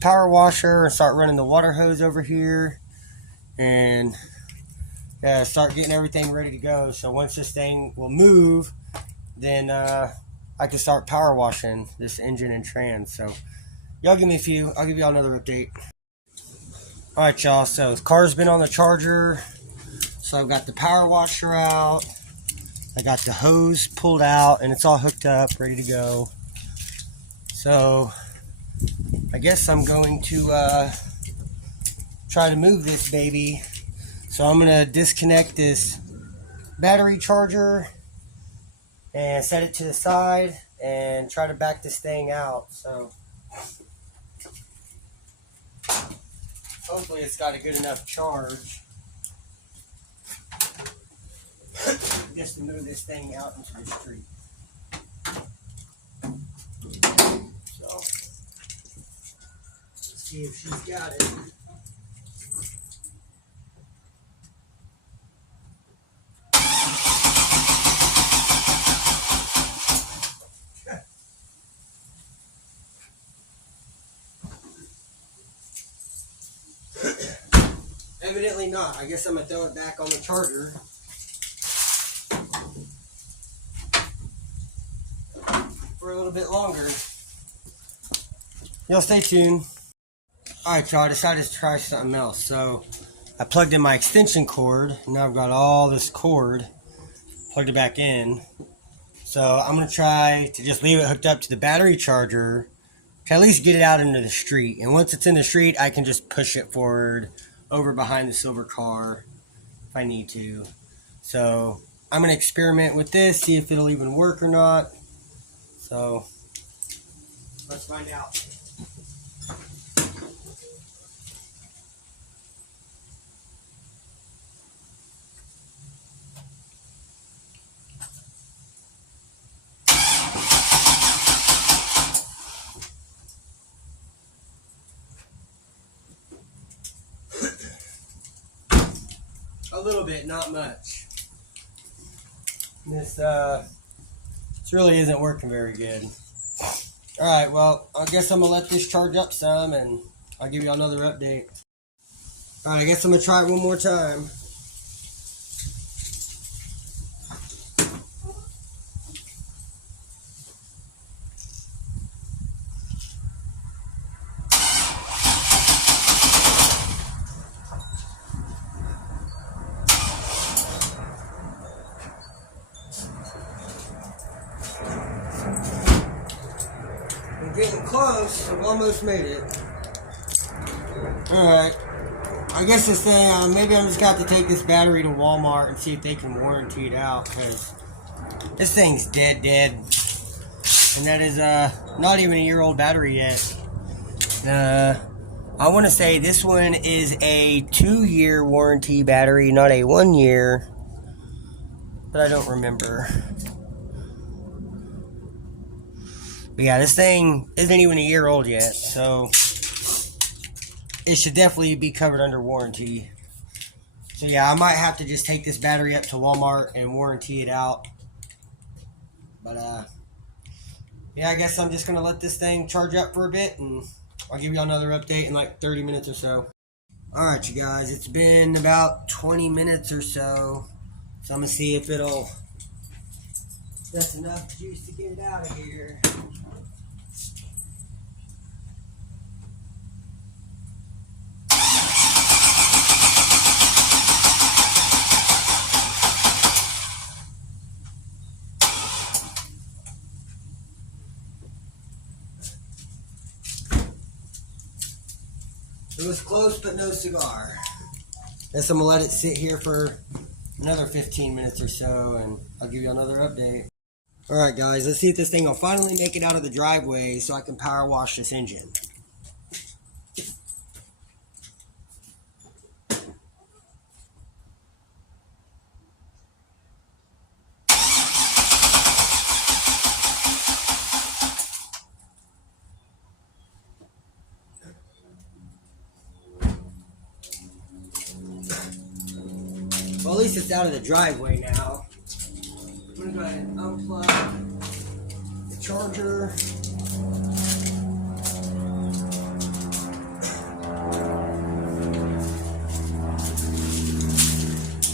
power washer and start running the water hose over here. And start getting everything ready to go. So once this thing will move, then I can start power washing this engine and trans. So y'all give me a few. I'll give y'all another update. Alright y'all, so the car's been on the charger. So I've got the power washer out. I got the hose pulled out and it's all hooked up, ready to go. So I guess I'm going to try to move this baby. So I'm going to disconnect this battery charger and set it to the side and try to back this thing out. So hopefully it's got a good enough charge just to move this thing out into the street. So let's see if she's got it. Evidently not. I guess I'm gonna throw it back on the charger. For a little bit longer. Y'all stay tuned. Alright y'all, I decided to try something else. So I plugged in my extension cord. Now I've got all this cord. Plugged it back in. So I'm going to try to just leave it hooked up to the battery charger to at least get it out into the street. And once it's in the street, I can just push it forward over behind the silver car if I need to. So I'm going to experiment with this, see if it'll even work or not. So let's find out. A little bit, not much. This really isn't working very good. Alright, well, I guess I'm gonna let this charge up some and I'll give you another update. Alright, I guess I'm gonna try it one more time. I'm getting close. I've almost made it. Alright. I guess this thing, maybe I'm just going to have to take this battery to Walmart and see if they can warranty it out, because this thing's dead. And that is not even a year-old battery yet. I want to say this one is a 2-year warranty battery, not a 1-year. But I don't remember. But yeah, this thing isn't even a year old yet, so it should definitely be covered under warranty. So yeah, I might have to just take this battery up to Walmart and warranty it out. But yeah, I guess I'm just gonna let this thing charge up for a bit, and I'll give you another update in like 30 minutes or so. Alright, you guys, it's been about 20 minutes or so. So I'm gonna see if that's enough juice to get it out of here. It was close, but no cigar. Guess I'm gonna let it sit here for another 15 minutes or so, and I'll give you another update. Alright guys, let's see if this thing will finally make it out of the driveway so I can power wash this engine. Well, at least it's out of the driveway now. I'm gonna go ahead and unplug the charger.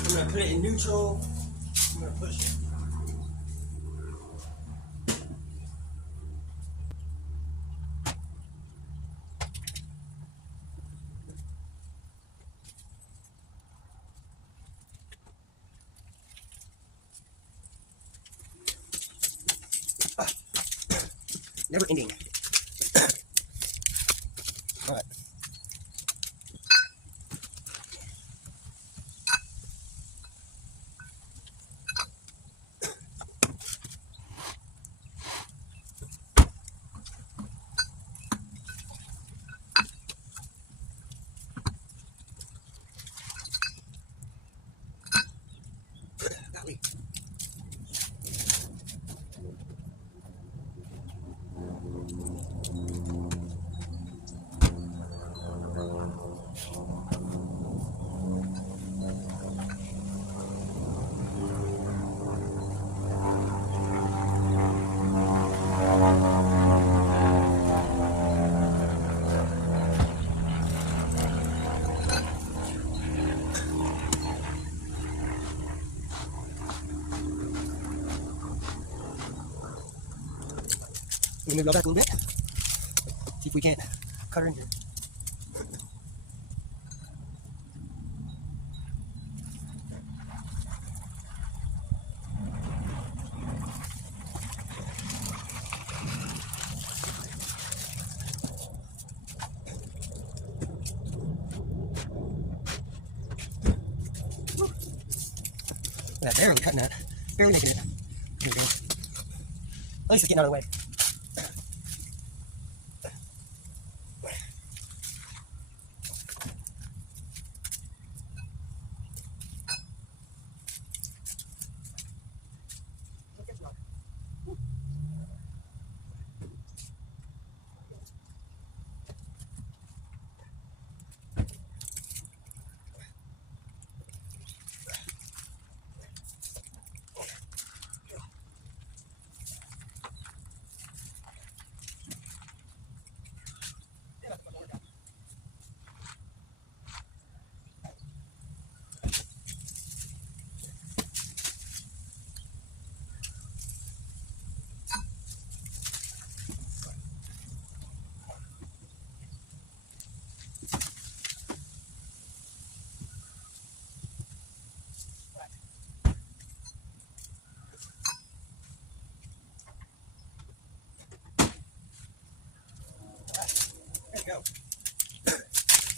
I'm gonna put it in neutral. I'm gonna push it. Never ending. All right. Golly. We're gonna move it back a little bit. See if we can't cut her in here. Yeah, barely cutting that. Barely making it. Here we go. At least it's getting out of the way.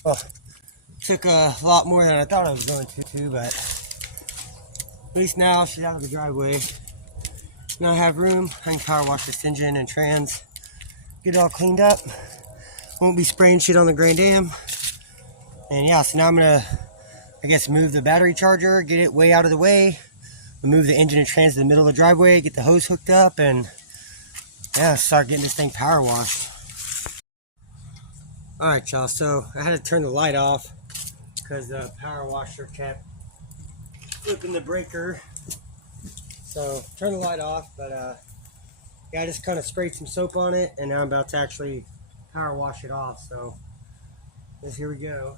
Well, took a lot more than I thought I was going to, but at least now she's out of the driveway. Now I have room. I can power wash this engine and trans, get it all cleaned up. Won't be spraying shit on the Grand Am. And yeah, so now I'm gonna, I guess, move the battery charger, get it way out of the way, move the engine and trans to the middle of the driveway, get the hose hooked up, and yeah, start getting this thing power washed. Alright y'all, so I had to turn the light off because the power washer kept flipping the breaker. So turn the light off, but yeah, I just kind of sprayed some soap on it, and now I'm about to actually power wash it off. So here we go.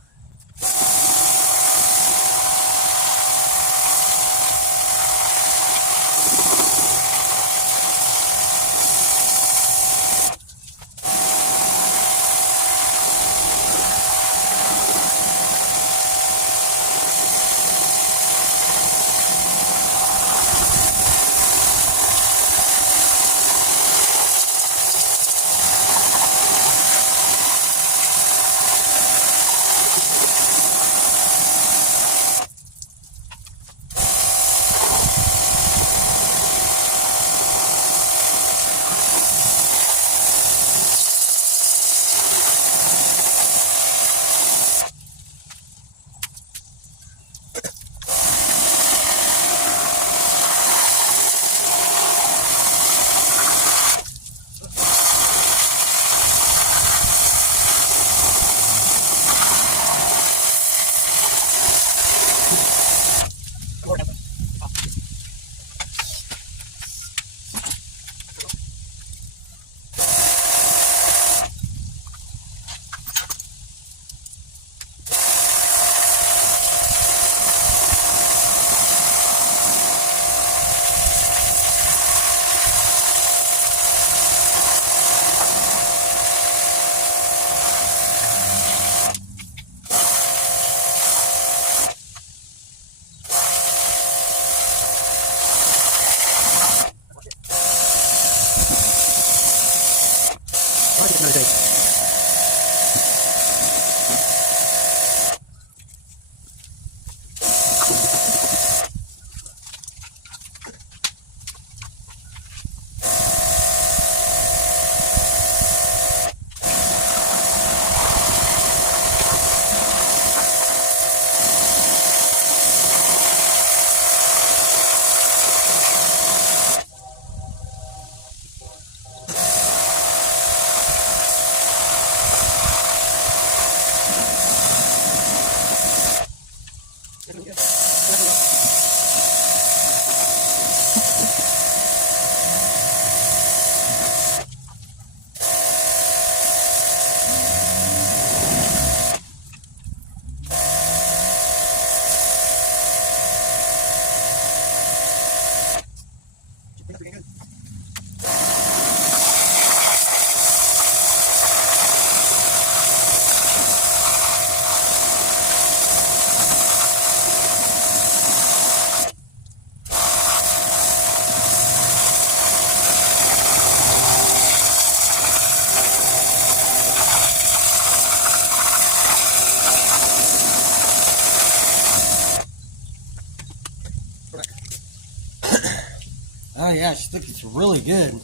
Oh yeah, it's really good.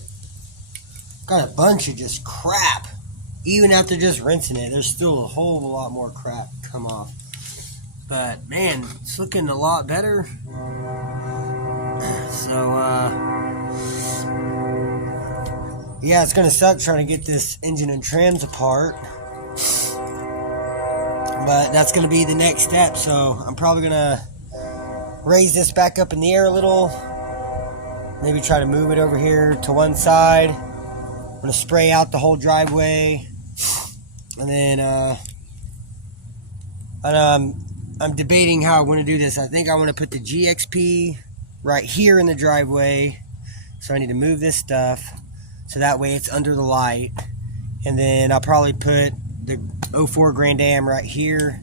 got a bunch of just crap. Even after just rinsing it, there's still a whole lot more crap come off. But man, it's looking a lot better. So yeah, it's gonna suck trying to get this engine and trans apart. But that's gonna be the next step. So I'm probably gonna raise this back up in the air a little. Maybe try to move it over here to one side. I'm gonna spray out the whole driveway. And then I'm debating how I want to do this. I think I want to put the GXP right here in the driveway. So I need to move this stuff so that way it's under the light. And then I'll probably put the 04 Grand Am right here.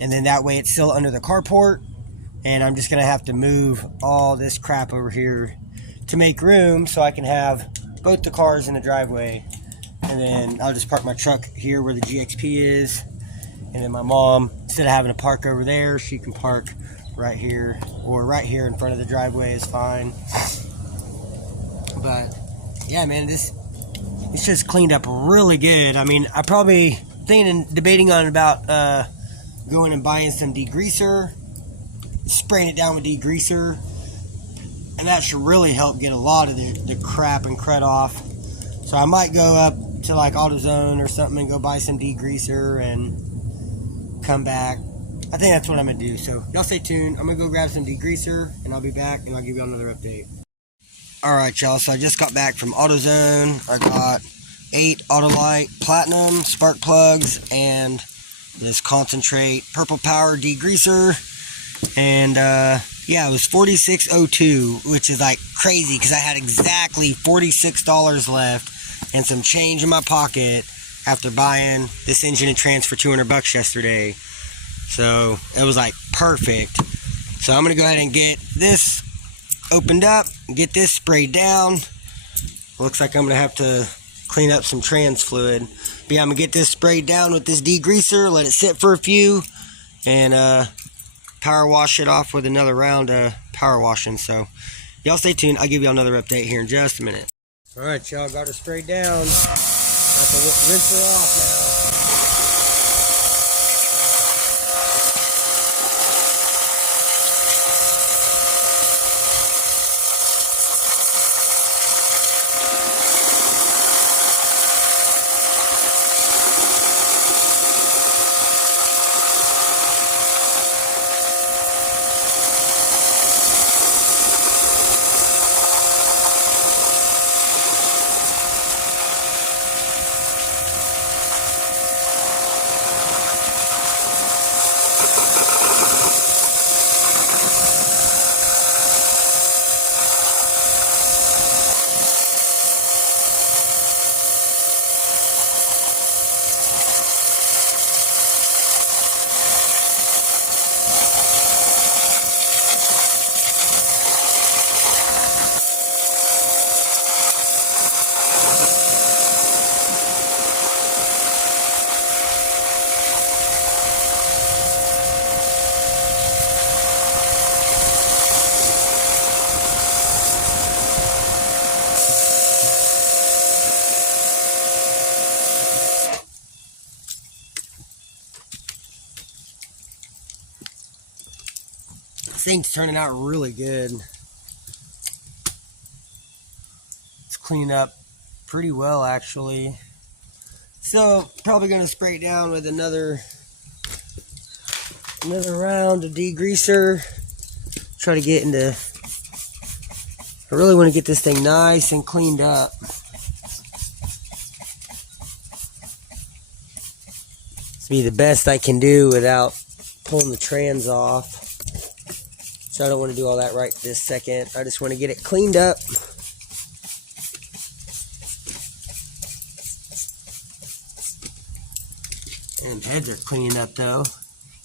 And then that way it's still under the carport. And I'm just going to have to move all this crap over here to make room so I can have both the cars in the driveway. And then I'll just park my truck here where the GXP is. And then my mom, instead of having to park over there, she can park right here, or right here in front of the driveway is fine. But yeah, man, it's just cleaned up really good. I mean, I probably debating on about going and buying some degreaser, spraying it down with degreaser, and that should really help get a lot of the crap and crud off. So I might go up to like AutoZone or something and go buy some degreaser and come back. I think that's what I'm gonna do. So y'all stay tuned. I'm gonna go grab some degreaser and I'll be back and I'll give you another update. Alright y'all, so I just got back from AutoZone. I got 8 Autolite Platinum spark plugs and this concentrate purple power degreaser. And yeah, it was $46.02, which is like crazy because I had exactly $46 left and some change in my pocket after buying this engine and trans for $200 yesterday. So it was like perfect. So I'm gonna go ahead and get this opened up, get this sprayed down. Looks like I'm gonna have to clean up some trans fluid. But yeah, I'm gonna get this sprayed down with this degreaser, let it sit for a few, and power wash it off with another round of power washing. So y'all stay tuned. I'll give you another update here in just a minute. Alright y'all, got it sprayed down. Got to rinse her off now. This thing's turning out really good. It's cleaning up pretty well actually. So probably gonna spray it down with another round of degreaser. Try to get into, I really want to get this thing nice and cleaned up. This will be the best I can do without pulling the trans off. So I don't want to do all that right this second. I just want to get it cleaned up. And heads are cleaning up though.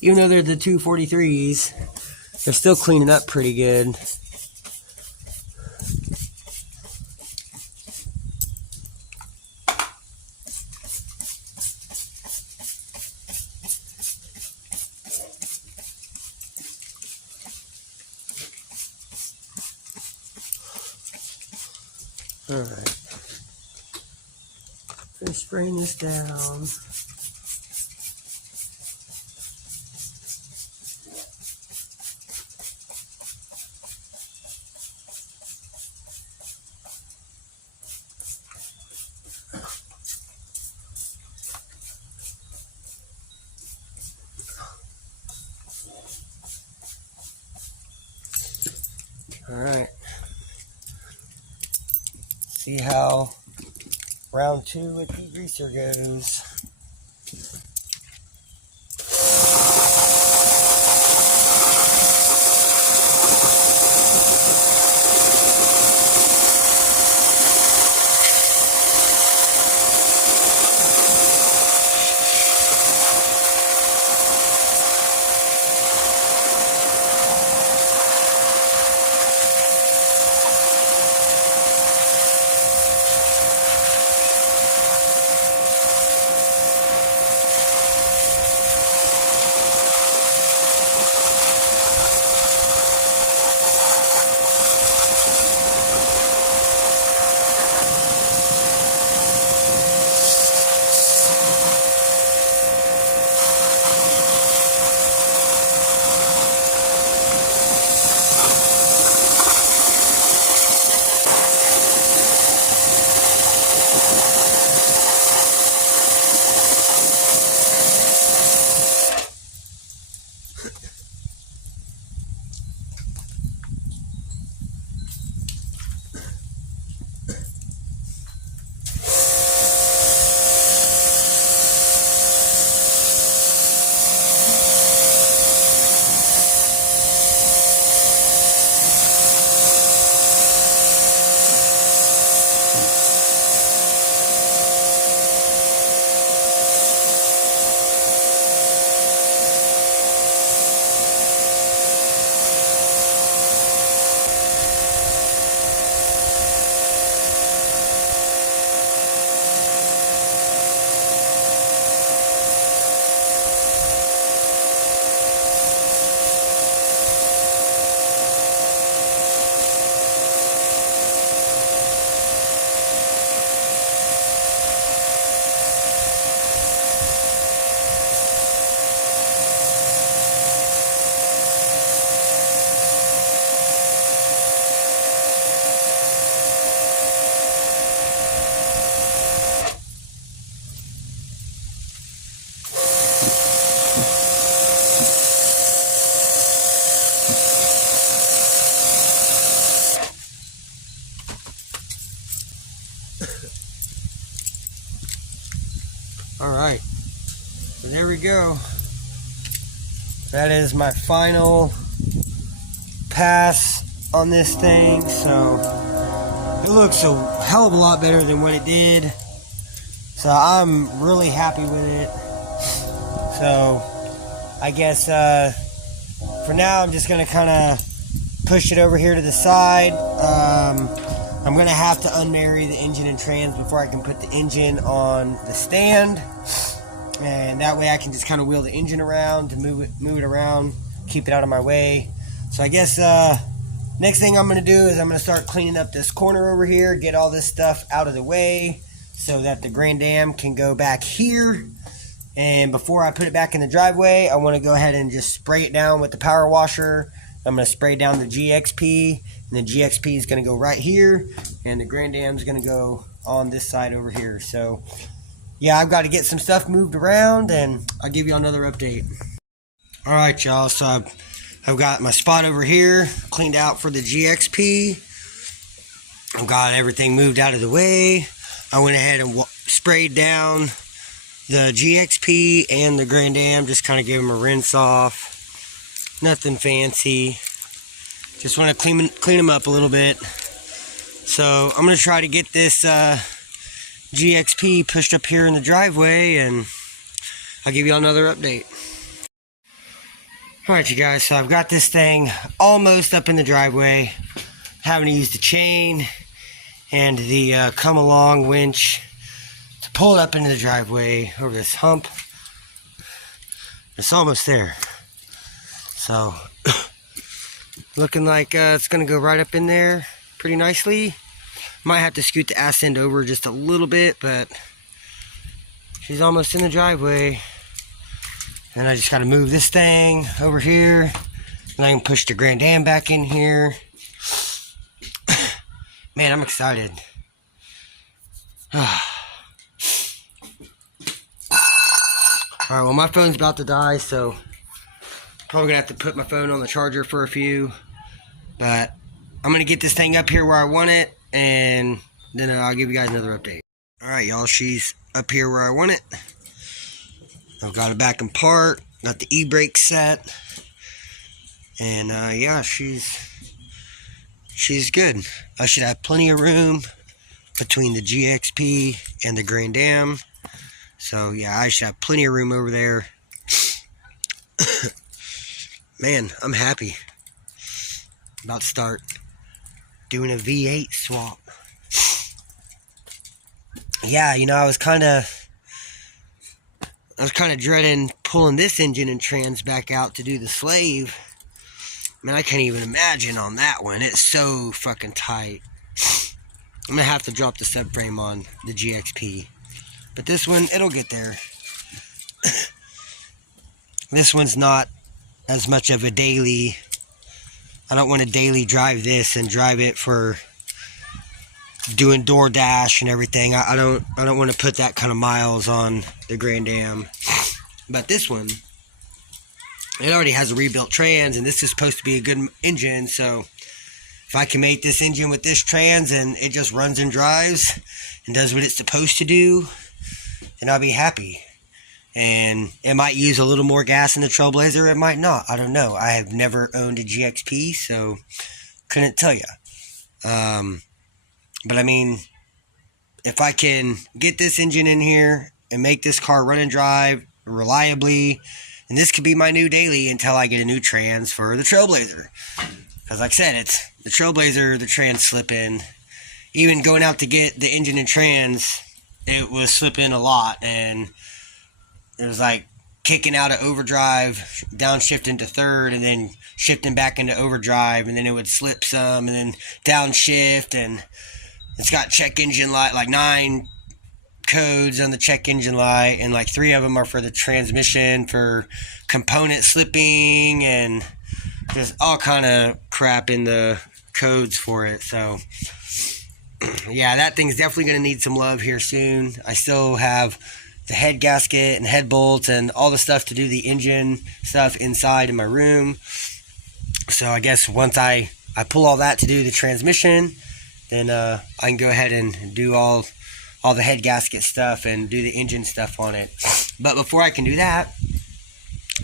Even though they're the 243s, they're still cleaning up pretty good. Alright. Finish spraying this down. All right. See how round 2 with degreaser goes. All right, so there we go. That is my final pass on this thing. So it looks a hell of a lot better than what it did. So I'm really happy with it. So I guess for now I'm just gonna kind of push it over here to the side. I'm going to have to unmarry the engine and trans before I can put the engine on the stand. And that way I can just kind of wheel the engine around to move it around, keep it out of my way. So I guess next thing I'm going to do is I'm going to start cleaning up this corner over here, get all this stuff out of the way so that the Grand Am can go back here. And before I put it back in the driveway, I want to go ahead and just spray it down with the power washer. I'm going to spray down the GXP, and the GXP is going to go right here, and the Grand Am is going to go on this side over here. So, yeah, I've got to get some stuff moved around, and I'll give you another update. All right, y'all, so I've got my spot over here cleaned out for the GXP. I've got everything moved out of the way. I went ahead and sprayed down the GXP and the Grand Am, just kind of gave them a rinse off. Nothing fancy. Just want to clean them up a little bit. So I'm going to try to get this GXP pushed up here in the driveway, and I'll give you another update. Alright, you guys, so I've got this thing almost up in the driveway. Having to use the chain and the come along winch to pull it up into the driveway over this hump. It's almost there. So, looking like it's going to go right up in there pretty nicely. Might have to scoot the ass end over just a little bit, but she's almost in the driveway. And I just gotta move this thing over here. And I can push the Grand Am back in here. Man, I'm excited. Alright, well, my phone's about to die, so probably gonna have to put my phone on the charger for a few. But I'm gonna get this thing up here where I want it, and then I'll give you guys another update. Alright, y'all, she's up here where I want it. I've got it back in park, got the e-brake set, and yeah, she's good. I should have plenty of room between the GXP and the Grand Am. So yeah, I should have plenty of room over there. Man, I'm happy. About to start doing a V8 swap. Yeah, you know, I was kind of dreading pulling this engine and trans back out to do the slave. Man, I can't even imagine on that one. It's so fucking tight. I'm gonna have to drop the subframe on the GXP. But this one, it'll get there. This one's not as much of a daily. I don't want to daily drive this and drive it for doing DoorDash and everything. I don't want to put that kind of miles on the Grand Am. But this one, it already has a rebuilt trans, and this is supposed to be a good engine. So if I can make this engine with this trans and it just runs and drives and does what it's supposed to do, then I'll be happy. And it might use a little more gas in the Trailblazer, it might not. I don't know. I have never owned a GXP, so couldn't tell you. But I mean, if I can get this engine in here and make this car run and drive reliably, and this could be my new daily until I get a new trans for the Trailblazer. Because like I said, it's the Trailblazer, the trans slipping. Even going out to get the engine and trans, it was slipping a lot, and it was like kicking out of overdrive, downshifting to third, and then shifting back into overdrive, and then it would slip some, and then downshift, and it's got check engine light, like 9 codes on the check engine light, and like 3 of them are for the transmission, for component slipping, and just all kind of crap in the codes for it. So yeah, that thing's definitely going to need some love here soon. I still have the head gasket and head bolts and all the stuff to do the engine stuff inside in my room. So I guess once I pull all that to do the transmission, then I can go ahead and do all the head gasket stuff and do the engine stuff on it. But before I can do that,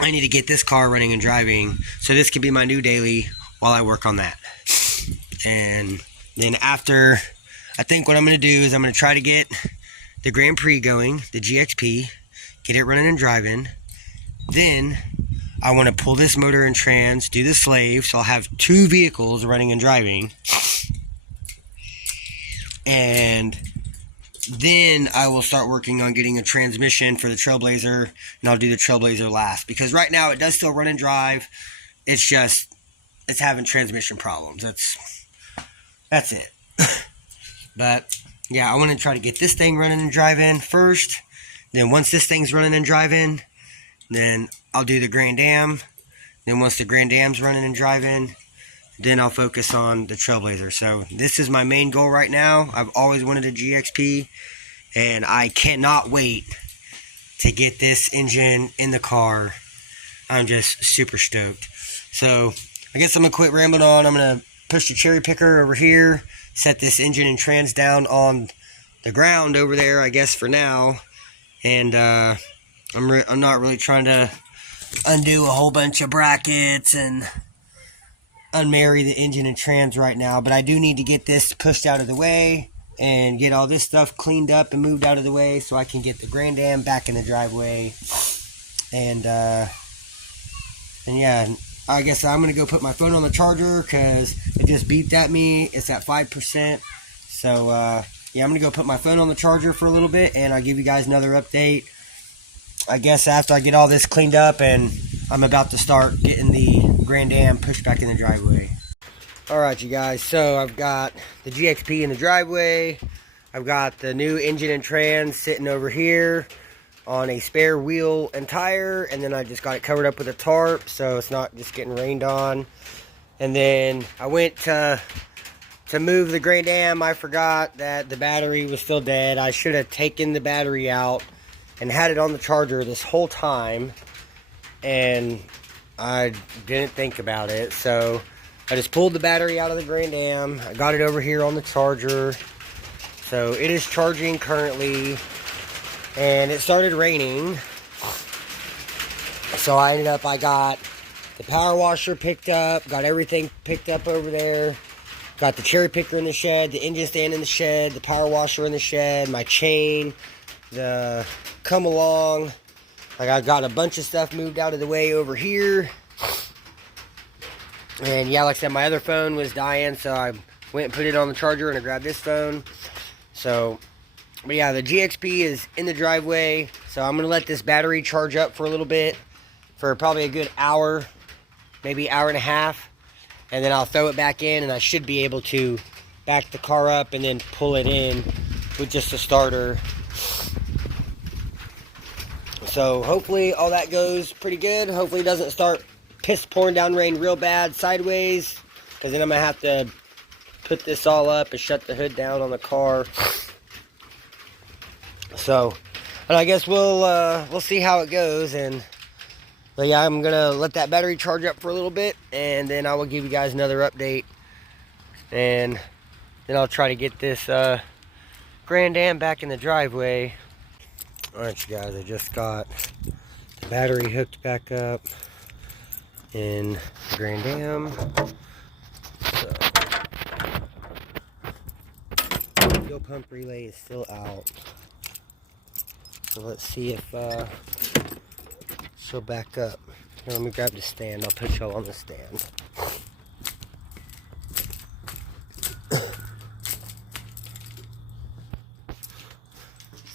I need to get this car running and driving, so this can be my new daily while I work on that. And then after, I think what I'm going to do is I'm going to try to get the Grand Prix going, the GXP, get it running and driving. Then I want to pull this motor and trans, do the slave, so I'll have 2 vehicles running and driving. And then I will start working on getting a transmission for the Trailblazer, and I'll do the Trailblazer last. Because right now it does still run and drive. It's just, it's having transmission problems. That's it. But yeah, I want to try to get this thing running and driving first. Then once this thing's running and driving, then I'll do the Grand Am. Then once the Grand Am's running and driving, then I'll focus on the Trailblazer. So this is my main goal right now. I've always wanted a GXP, and I cannot wait to get this engine in the car. I'm just super stoked. So I guess I'm going to quit rambling on. I'm going to push the cherry picker over here, set this engine and trans down on the ground over there, I guess, for now. And I'm not really trying to undo a whole bunch of brackets and unmarry the engine and trans right now, but I do need to get this pushed out of the way and get all this stuff cleaned up and moved out of the way so I can get the Grand Am back in the driveway. And yeah, I guess I'm gonna go put my phone on the charger because it just beeped at me. It's at 5%. So yeah, I'm gonna go put my phone on the charger for a little bit, and I'll give you guys another update, I guess, after I get all this cleaned up and I'm about to start getting the Grand Am pushed back in the driveway. Alright, you guys, so I've got the GXP in the driveway. I've got the new engine and trans sitting over here. on a spare wheel and tire, and then I just got it covered up with a tarp so it's not just getting rained on. And then I went to move the Grand Am. I forgot that the battery was still dead. I should have taken the battery out and had it on the charger this whole time, and I didn't think about it. So I just pulled the battery out of the Grand Am. I got it over here on the charger. So it is charging currently, and it started raining. So I got the power washer picked up, got everything picked up over there. Got the cherry picker in the shed, the engine stand in the shed, the power washer in the shed, my chain, the come along. Like, I got a bunch of stuff moved out of the way over here. And yeah, like I said, my other phone was dying, so I went and put it on the charger and I grabbed this phone. So, but yeah, the GXP is in the driveway. So I'm going to let this battery charge up for a little bit, for probably a good hour, maybe hour and a half. And then I'll throw it back in, and I should be able to back the car up and then pull it in with just a starter. So hopefully all that goes pretty good. Hopefully it doesn't start pouring down rain real bad sideways, because then I'm going to have to put this all up and shut the hood down on the car. So, and I guess we'll see how it goes. But yeah, I'm going to let that battery charge up for a little bit, and then I will give you guys another update. And then I'll try to get this Grand Am back in the driveway. Alright, you guys, I just got the battery hooked back up in the Grand Am. So, fuel pump relay is still out. So let's see if she'll back up. Here, let me grab the stand. I'll put y'all on the stand.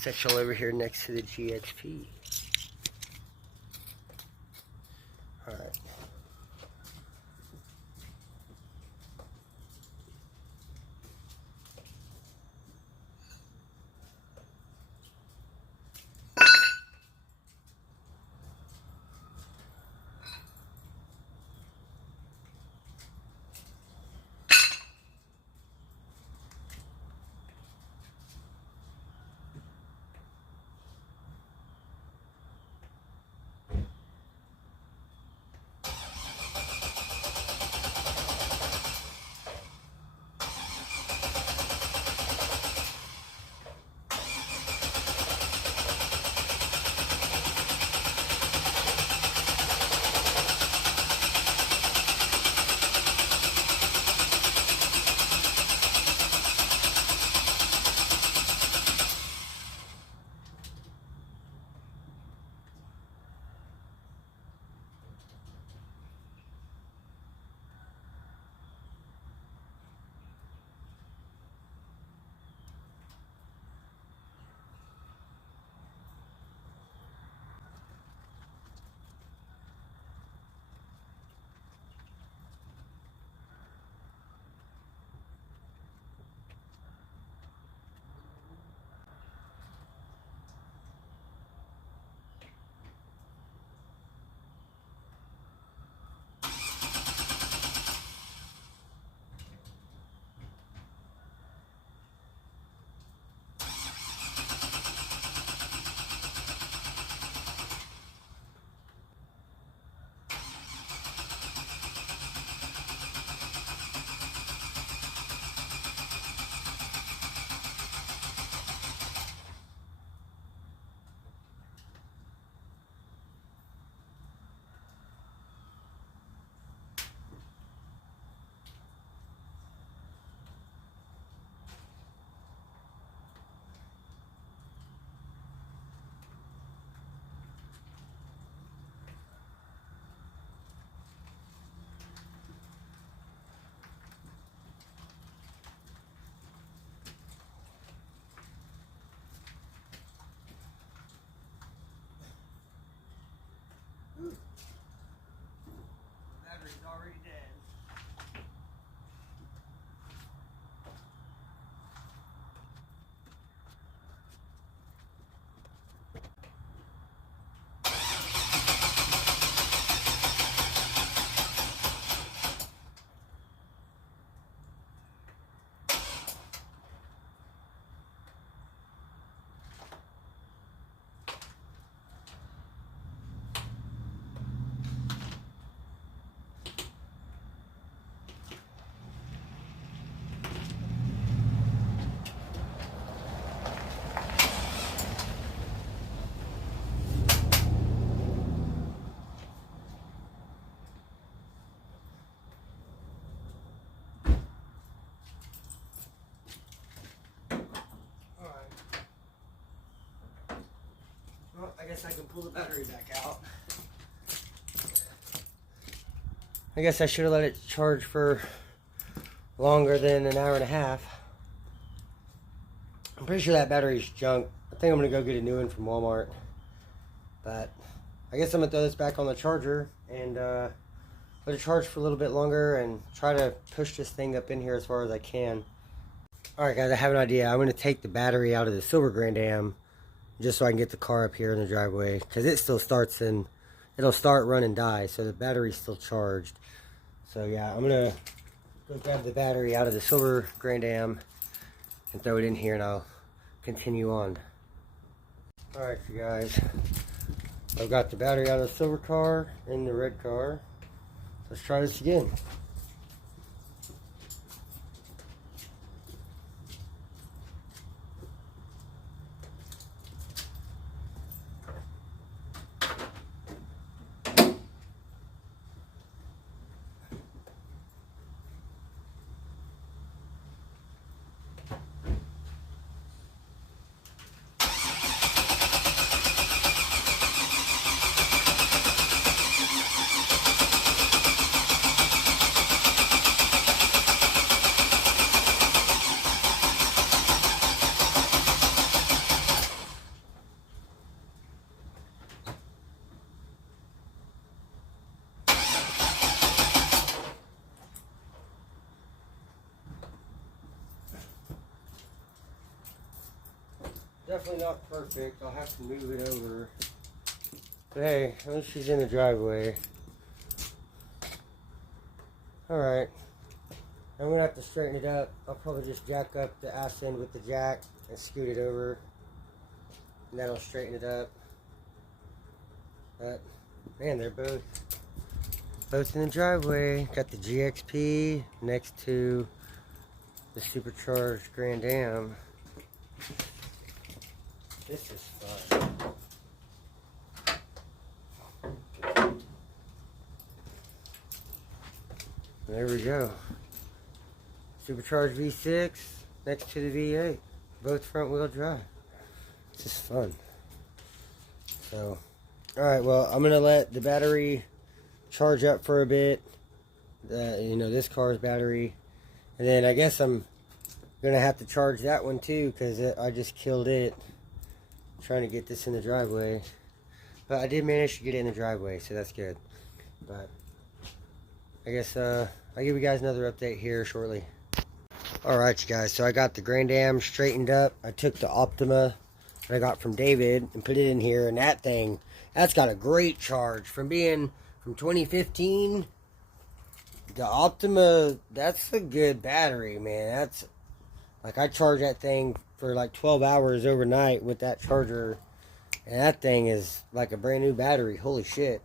Set y'all over here next to the GXP. Alright. guess I can pull the battery back out. I guess I should have let it charge for longer than an hour and a half. I'm pretty sure that battery's junk. I think I'm going to go get a new one from Walmart. But I guess I'm going to throw this back on the charger and let it charge for a little bit longer and try to push this thing up in here as far as I can. Alright guys, I have an idea. I'm going to take the battery out of the silver Grand Am just so I can get the car up here in the driveway, because it still starts and it'll start, run, and die, so the battery's still charged. So yeah, I'm going to go grab the battery out of the silver Grand Am and throw it in here, and I'll continue on. Alright you guys, I've got the battery out of the silver car and the red car. Let's try this again. Definitely not perfect. I'll have to move it over. But hey, at least she's in the driveway. Alright. I'm going to have to straighten it up. I'll probably just jack up the ass end with the jack and scoot it over. And that'll straighten it up. But, man, they're both in the driveway. Got the GXP next to the supercharged Grand Am. This is fun. There we go. Supercharged V6 next to the V8. Both front wheel drive. It's just fun. So, alright, well, I'm going to let the battery charge up for a bit. You know, this car's battery. And then I guess I'm going to have to charge that one too, because I just killed it trying to get this in the driveway. But I did manage to get it in the driveway, so that's good. But I guess I'll give you guys another update here shortly. Alright you guys, so I got the Grand Am straightened up. I took the Optima that I got from David and put it in here, and that thing, that's got a great charge. From being from 2015, the Optima, that's a good battery, man. That's like, I charged that thing for like 12 hours overnight with that charger, and that thing is like a brand new battery. Holy shit.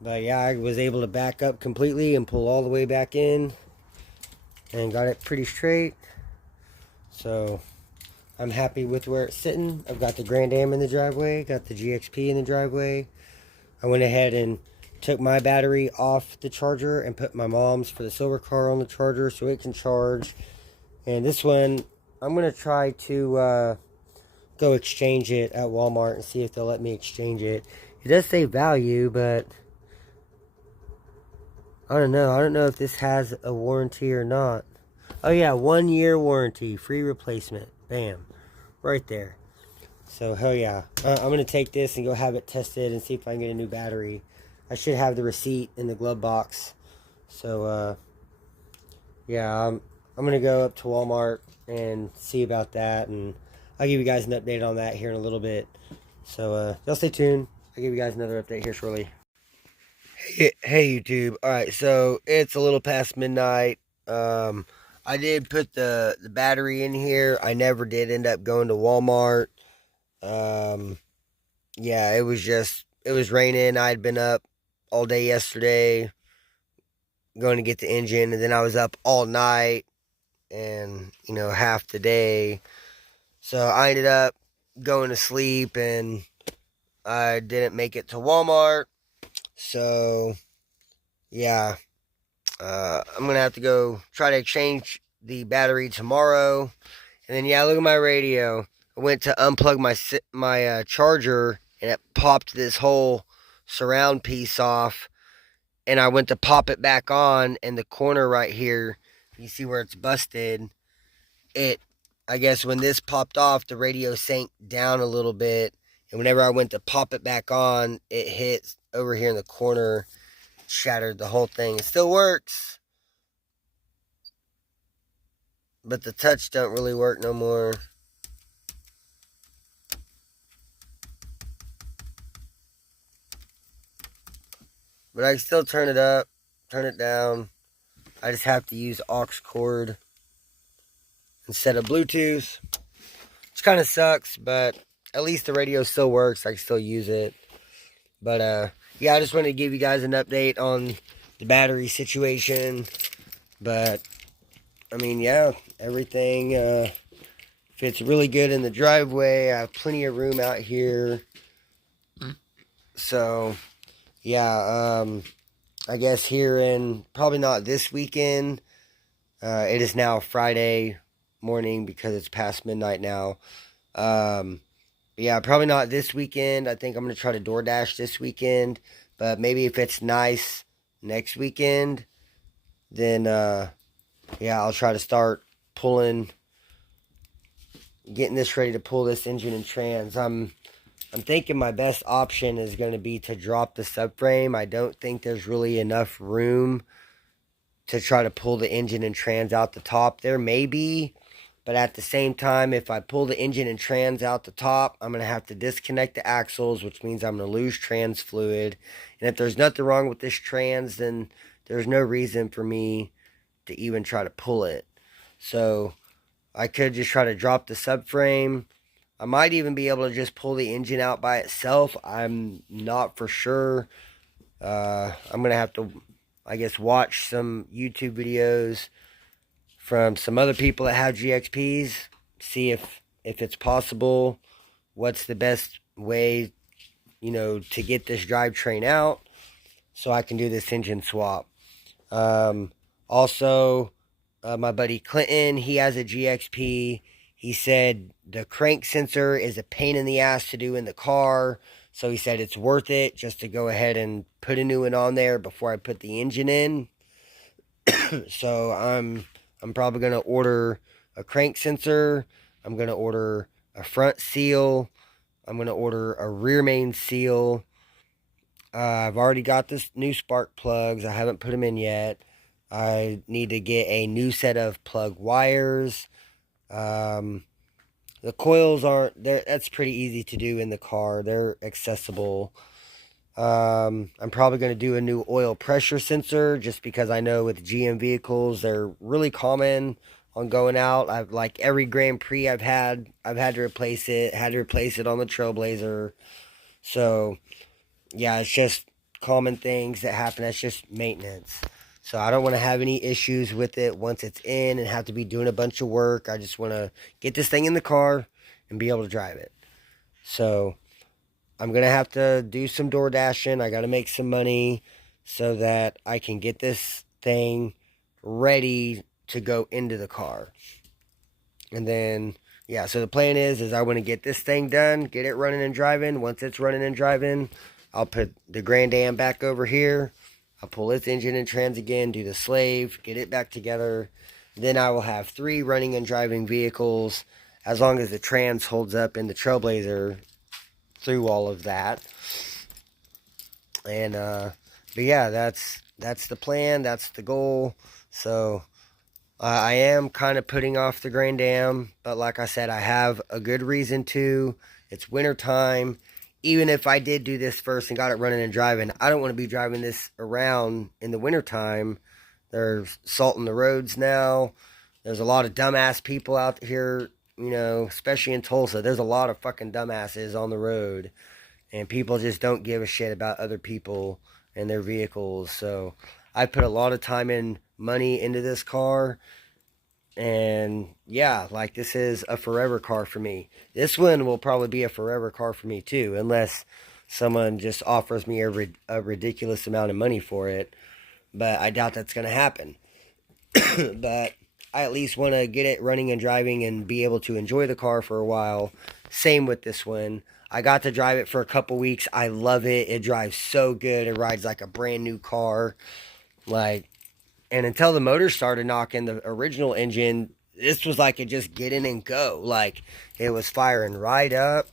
But yeah, I was able to back up completely and pull all the way back in and got it pretty straight. So I'm happy with where it's sitting. I've got the Grand Am in the driveway, got the GXP in the driveway. I went ahead and took my battery off the charger and put my mom's for the silver car on the charger so it can charge. And this one, I'm going to try to go exchange it at Walmart and see if they'll let me exchange it. It does say value, but I don't know. I don't know if this has a warranty or not. Oh yeah, 1 year warranty, free replacement. Bam. Right there. So hell yeah. I'm going to take this and go have it tested and see if I can get a new battery. I should have the receipt in the glove box. So yeah, I'm going to go up to Walmart and see about that, and I'll give you guys an update on that here in a little bit. So y'all stay tuned. I'll give you guys another update here shortly. Hey YouTube. Alright, so it's a little past midnight. I did put the battery in here. I never did end up going to Walmart. Yeah, it was raining. I'd been up all day yesterday going to get the engine, and then I was up all night and, you know, half the day. So I ended up going to sleep, and I didn't make it to Walmart. So yeah, I'm gonna have to go try to exchange the battery tomorrow. And then yeah, look at my radio. I went to unplug my charger and it popped this whole surround piece off. And I went to pop it back on, and the corner right here, you see where it's busted. I guess when this popped off, the radio sank down a little bit. And whenever I went to pop it back on, it hit over here in the corner, shattered the whole thing. It still works, but the touch don't really work no more. But I can still turn it up, turn it down. I just have to use aux cord instead of Bluetooth, which kind of sucks, but at least the radio still works. I can still use it. But yeah, I just wanted to give you guys an update on the battery situation. But I mean, yeah, everything fits really good in the driveway. I have plenty of room out here. So yeah, I guess here in, probably not this weekend. It is now Friday morning because it's past midnight now. Yeah, probably not this weekend. I think I'm going to try to DoorDash this weekend. But maybe if it's nice next weekend, then, yeah, I'll try to start getting this ready to pull this engine and trans. I'm thinking my best option is going to be to drop the subframe. I don't think there's really enough room to try to pull the engine and trans out the top. There may be, but at the same time, if I pull the engine and trans out the top, I'm going to have to disconnect the axles, which means I'm going to lose trans fluid. And if there's nothing wrong with this trans, then there's no reason for me to even try to pull it. So I could just try to drop the subframe. I might even be able to just pull the engine out by itself. I'm not for sure. I'm going to have to, I guess, watch some YouTube videos from some other people that have GXPs. See if it's possible. What's the best way, you know, to get this drivetrain out so I can do this engine swap. Also, my buddy Clinton, he has a GXP. He said the crank sensor is a pain in the ass to do in the car. So he said it's worth it just to go ahead and put a new one on there before I put the engine in. So I'm probably going to order a crank sensor. I'm going to order a front seal. I'm going to order a rear main seal. I've already got this new spark plugs. I haven't put them in yet. I need to get a new set of plug wires. The coils aren't there. That's pretty easy to do in the car. They're accessible. I'm probably going to do a new oil pressure sensor just because I know with GM vehicles, they're really common on going out. I've like every Grand Prix I've had to replace it, on the Trailblazer. So yeah, it's just common things that happen. That's just maintenance. So I don't want to have any issues with it once it's in and have to be doing a bunch of work. I just want to get this thing in the car and be able to drive it. So I'm going to have to do some door dashing. I got to make some money so that I can get this thing ready to go into the car. And then, yeah, so the plan is I want to get this thing done, get it running and driving. Once it's running and driving, I'll put the Grand Am back over here. I'll pull its engine and trans again, do the slave, get it back together. Then I will have 3 running and driving vehicles as long as the trans holds up in the Trailblazer through all of that. And but yeah, that's the plan, that's the goal. So I am kind of putting off the Grand Am, but like I said, I have a good reason to. It's winter time. Even if I did do this first and got it running and driving, I don't want to be driving this around in the wintertime. There's salt in the roads now. There's a lot of dumbass people out here, you know, especially in Tulsa. There's a lot of fucking dumbasses on the road. And people just don't give a shit about other people and their vehicles. So I put a lot of time and money into this car. And yeah, like this is a forever car for me. This one will probably be a forever car for me too, unless someone just offers me a ridiculous amount of money for it. But I doubt that's going to happen. But I at least want to get it running and driving and be able to enjoy the car for a while. Same with this one. I got to drive it for a couple weeks. I love it. It drives so good. It rides like a brand new car. Like, and until the motor started knocking, the original engine, this was like it just get in and go. Like, it was firing right up.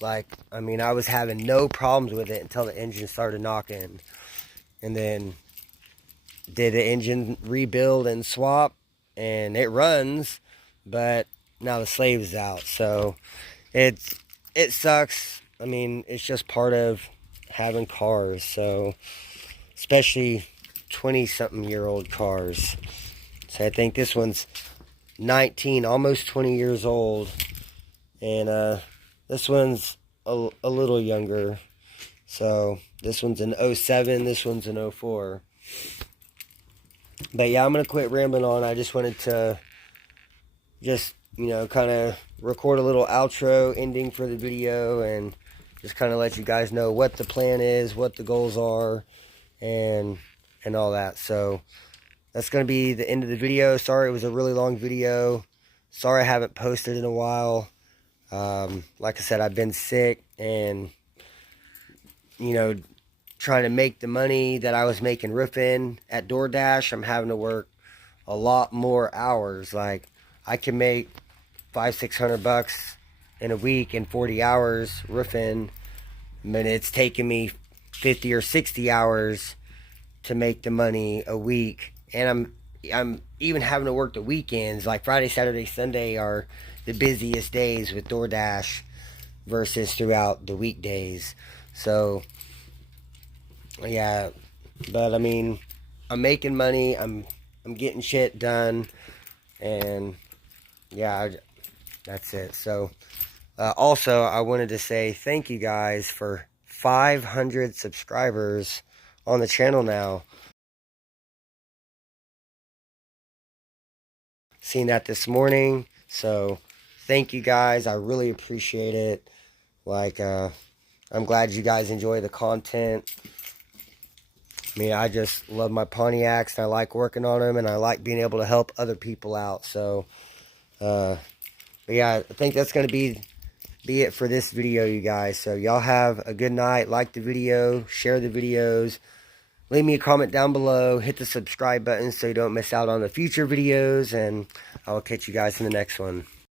Like, I mean, I was having no problems with it until the engine started knocking. And then did the engine rebuild and swap, and it runs, but now the slave is out. So it sucks. I mean, it's just part of having cars. So especially 20-something-year-old cars. So I think this one's 19, almost 20 years old, and this one's a little younger. So this one's an 07, this one's an 04. But yeah, I'm going to quit rambling on. I just wanted to just, you know, kind of record a little outro ending for the video and just kind of let you guys know what the plan is, what the goals are, and all that. So that's going to be the end of the video. Sorry it was a really long video. Sorry I haven't posted in a while. Like I said, I've been sick and, you know, trying to make the money that I was making roofing at DoorDash. I'm having to work a lot more hours. Like, I can make $500-600 in a week in 40 hours roofing, but it's taking me 50 or 60 hours to make the money a week. And I'm even having to work the weekends. Like Friday, Saturday, Sunday are the busiest days with DoorDash versus throughout the weekdays. So yeah, but I mean, I'm making money, I'm getting shit done, and yeah, that's it. So also, I wanted to say thank you guys for 500 subscribers on the channel now. Seen that this morning, so thank you guys. I really appreciate it. Like, I'm glad you guys enjoy the content. I mean, I just love my Pontiacs, and I like working on them, and I like being able to help other people out. So, but yeah, I think that's going to be it for this video, you guys. So y'all have a good night. Like the video, share the videos, leave me a comment down below, hit the subscribe button so you don't miss out on the future videos, and I'll catch you guys in the next one.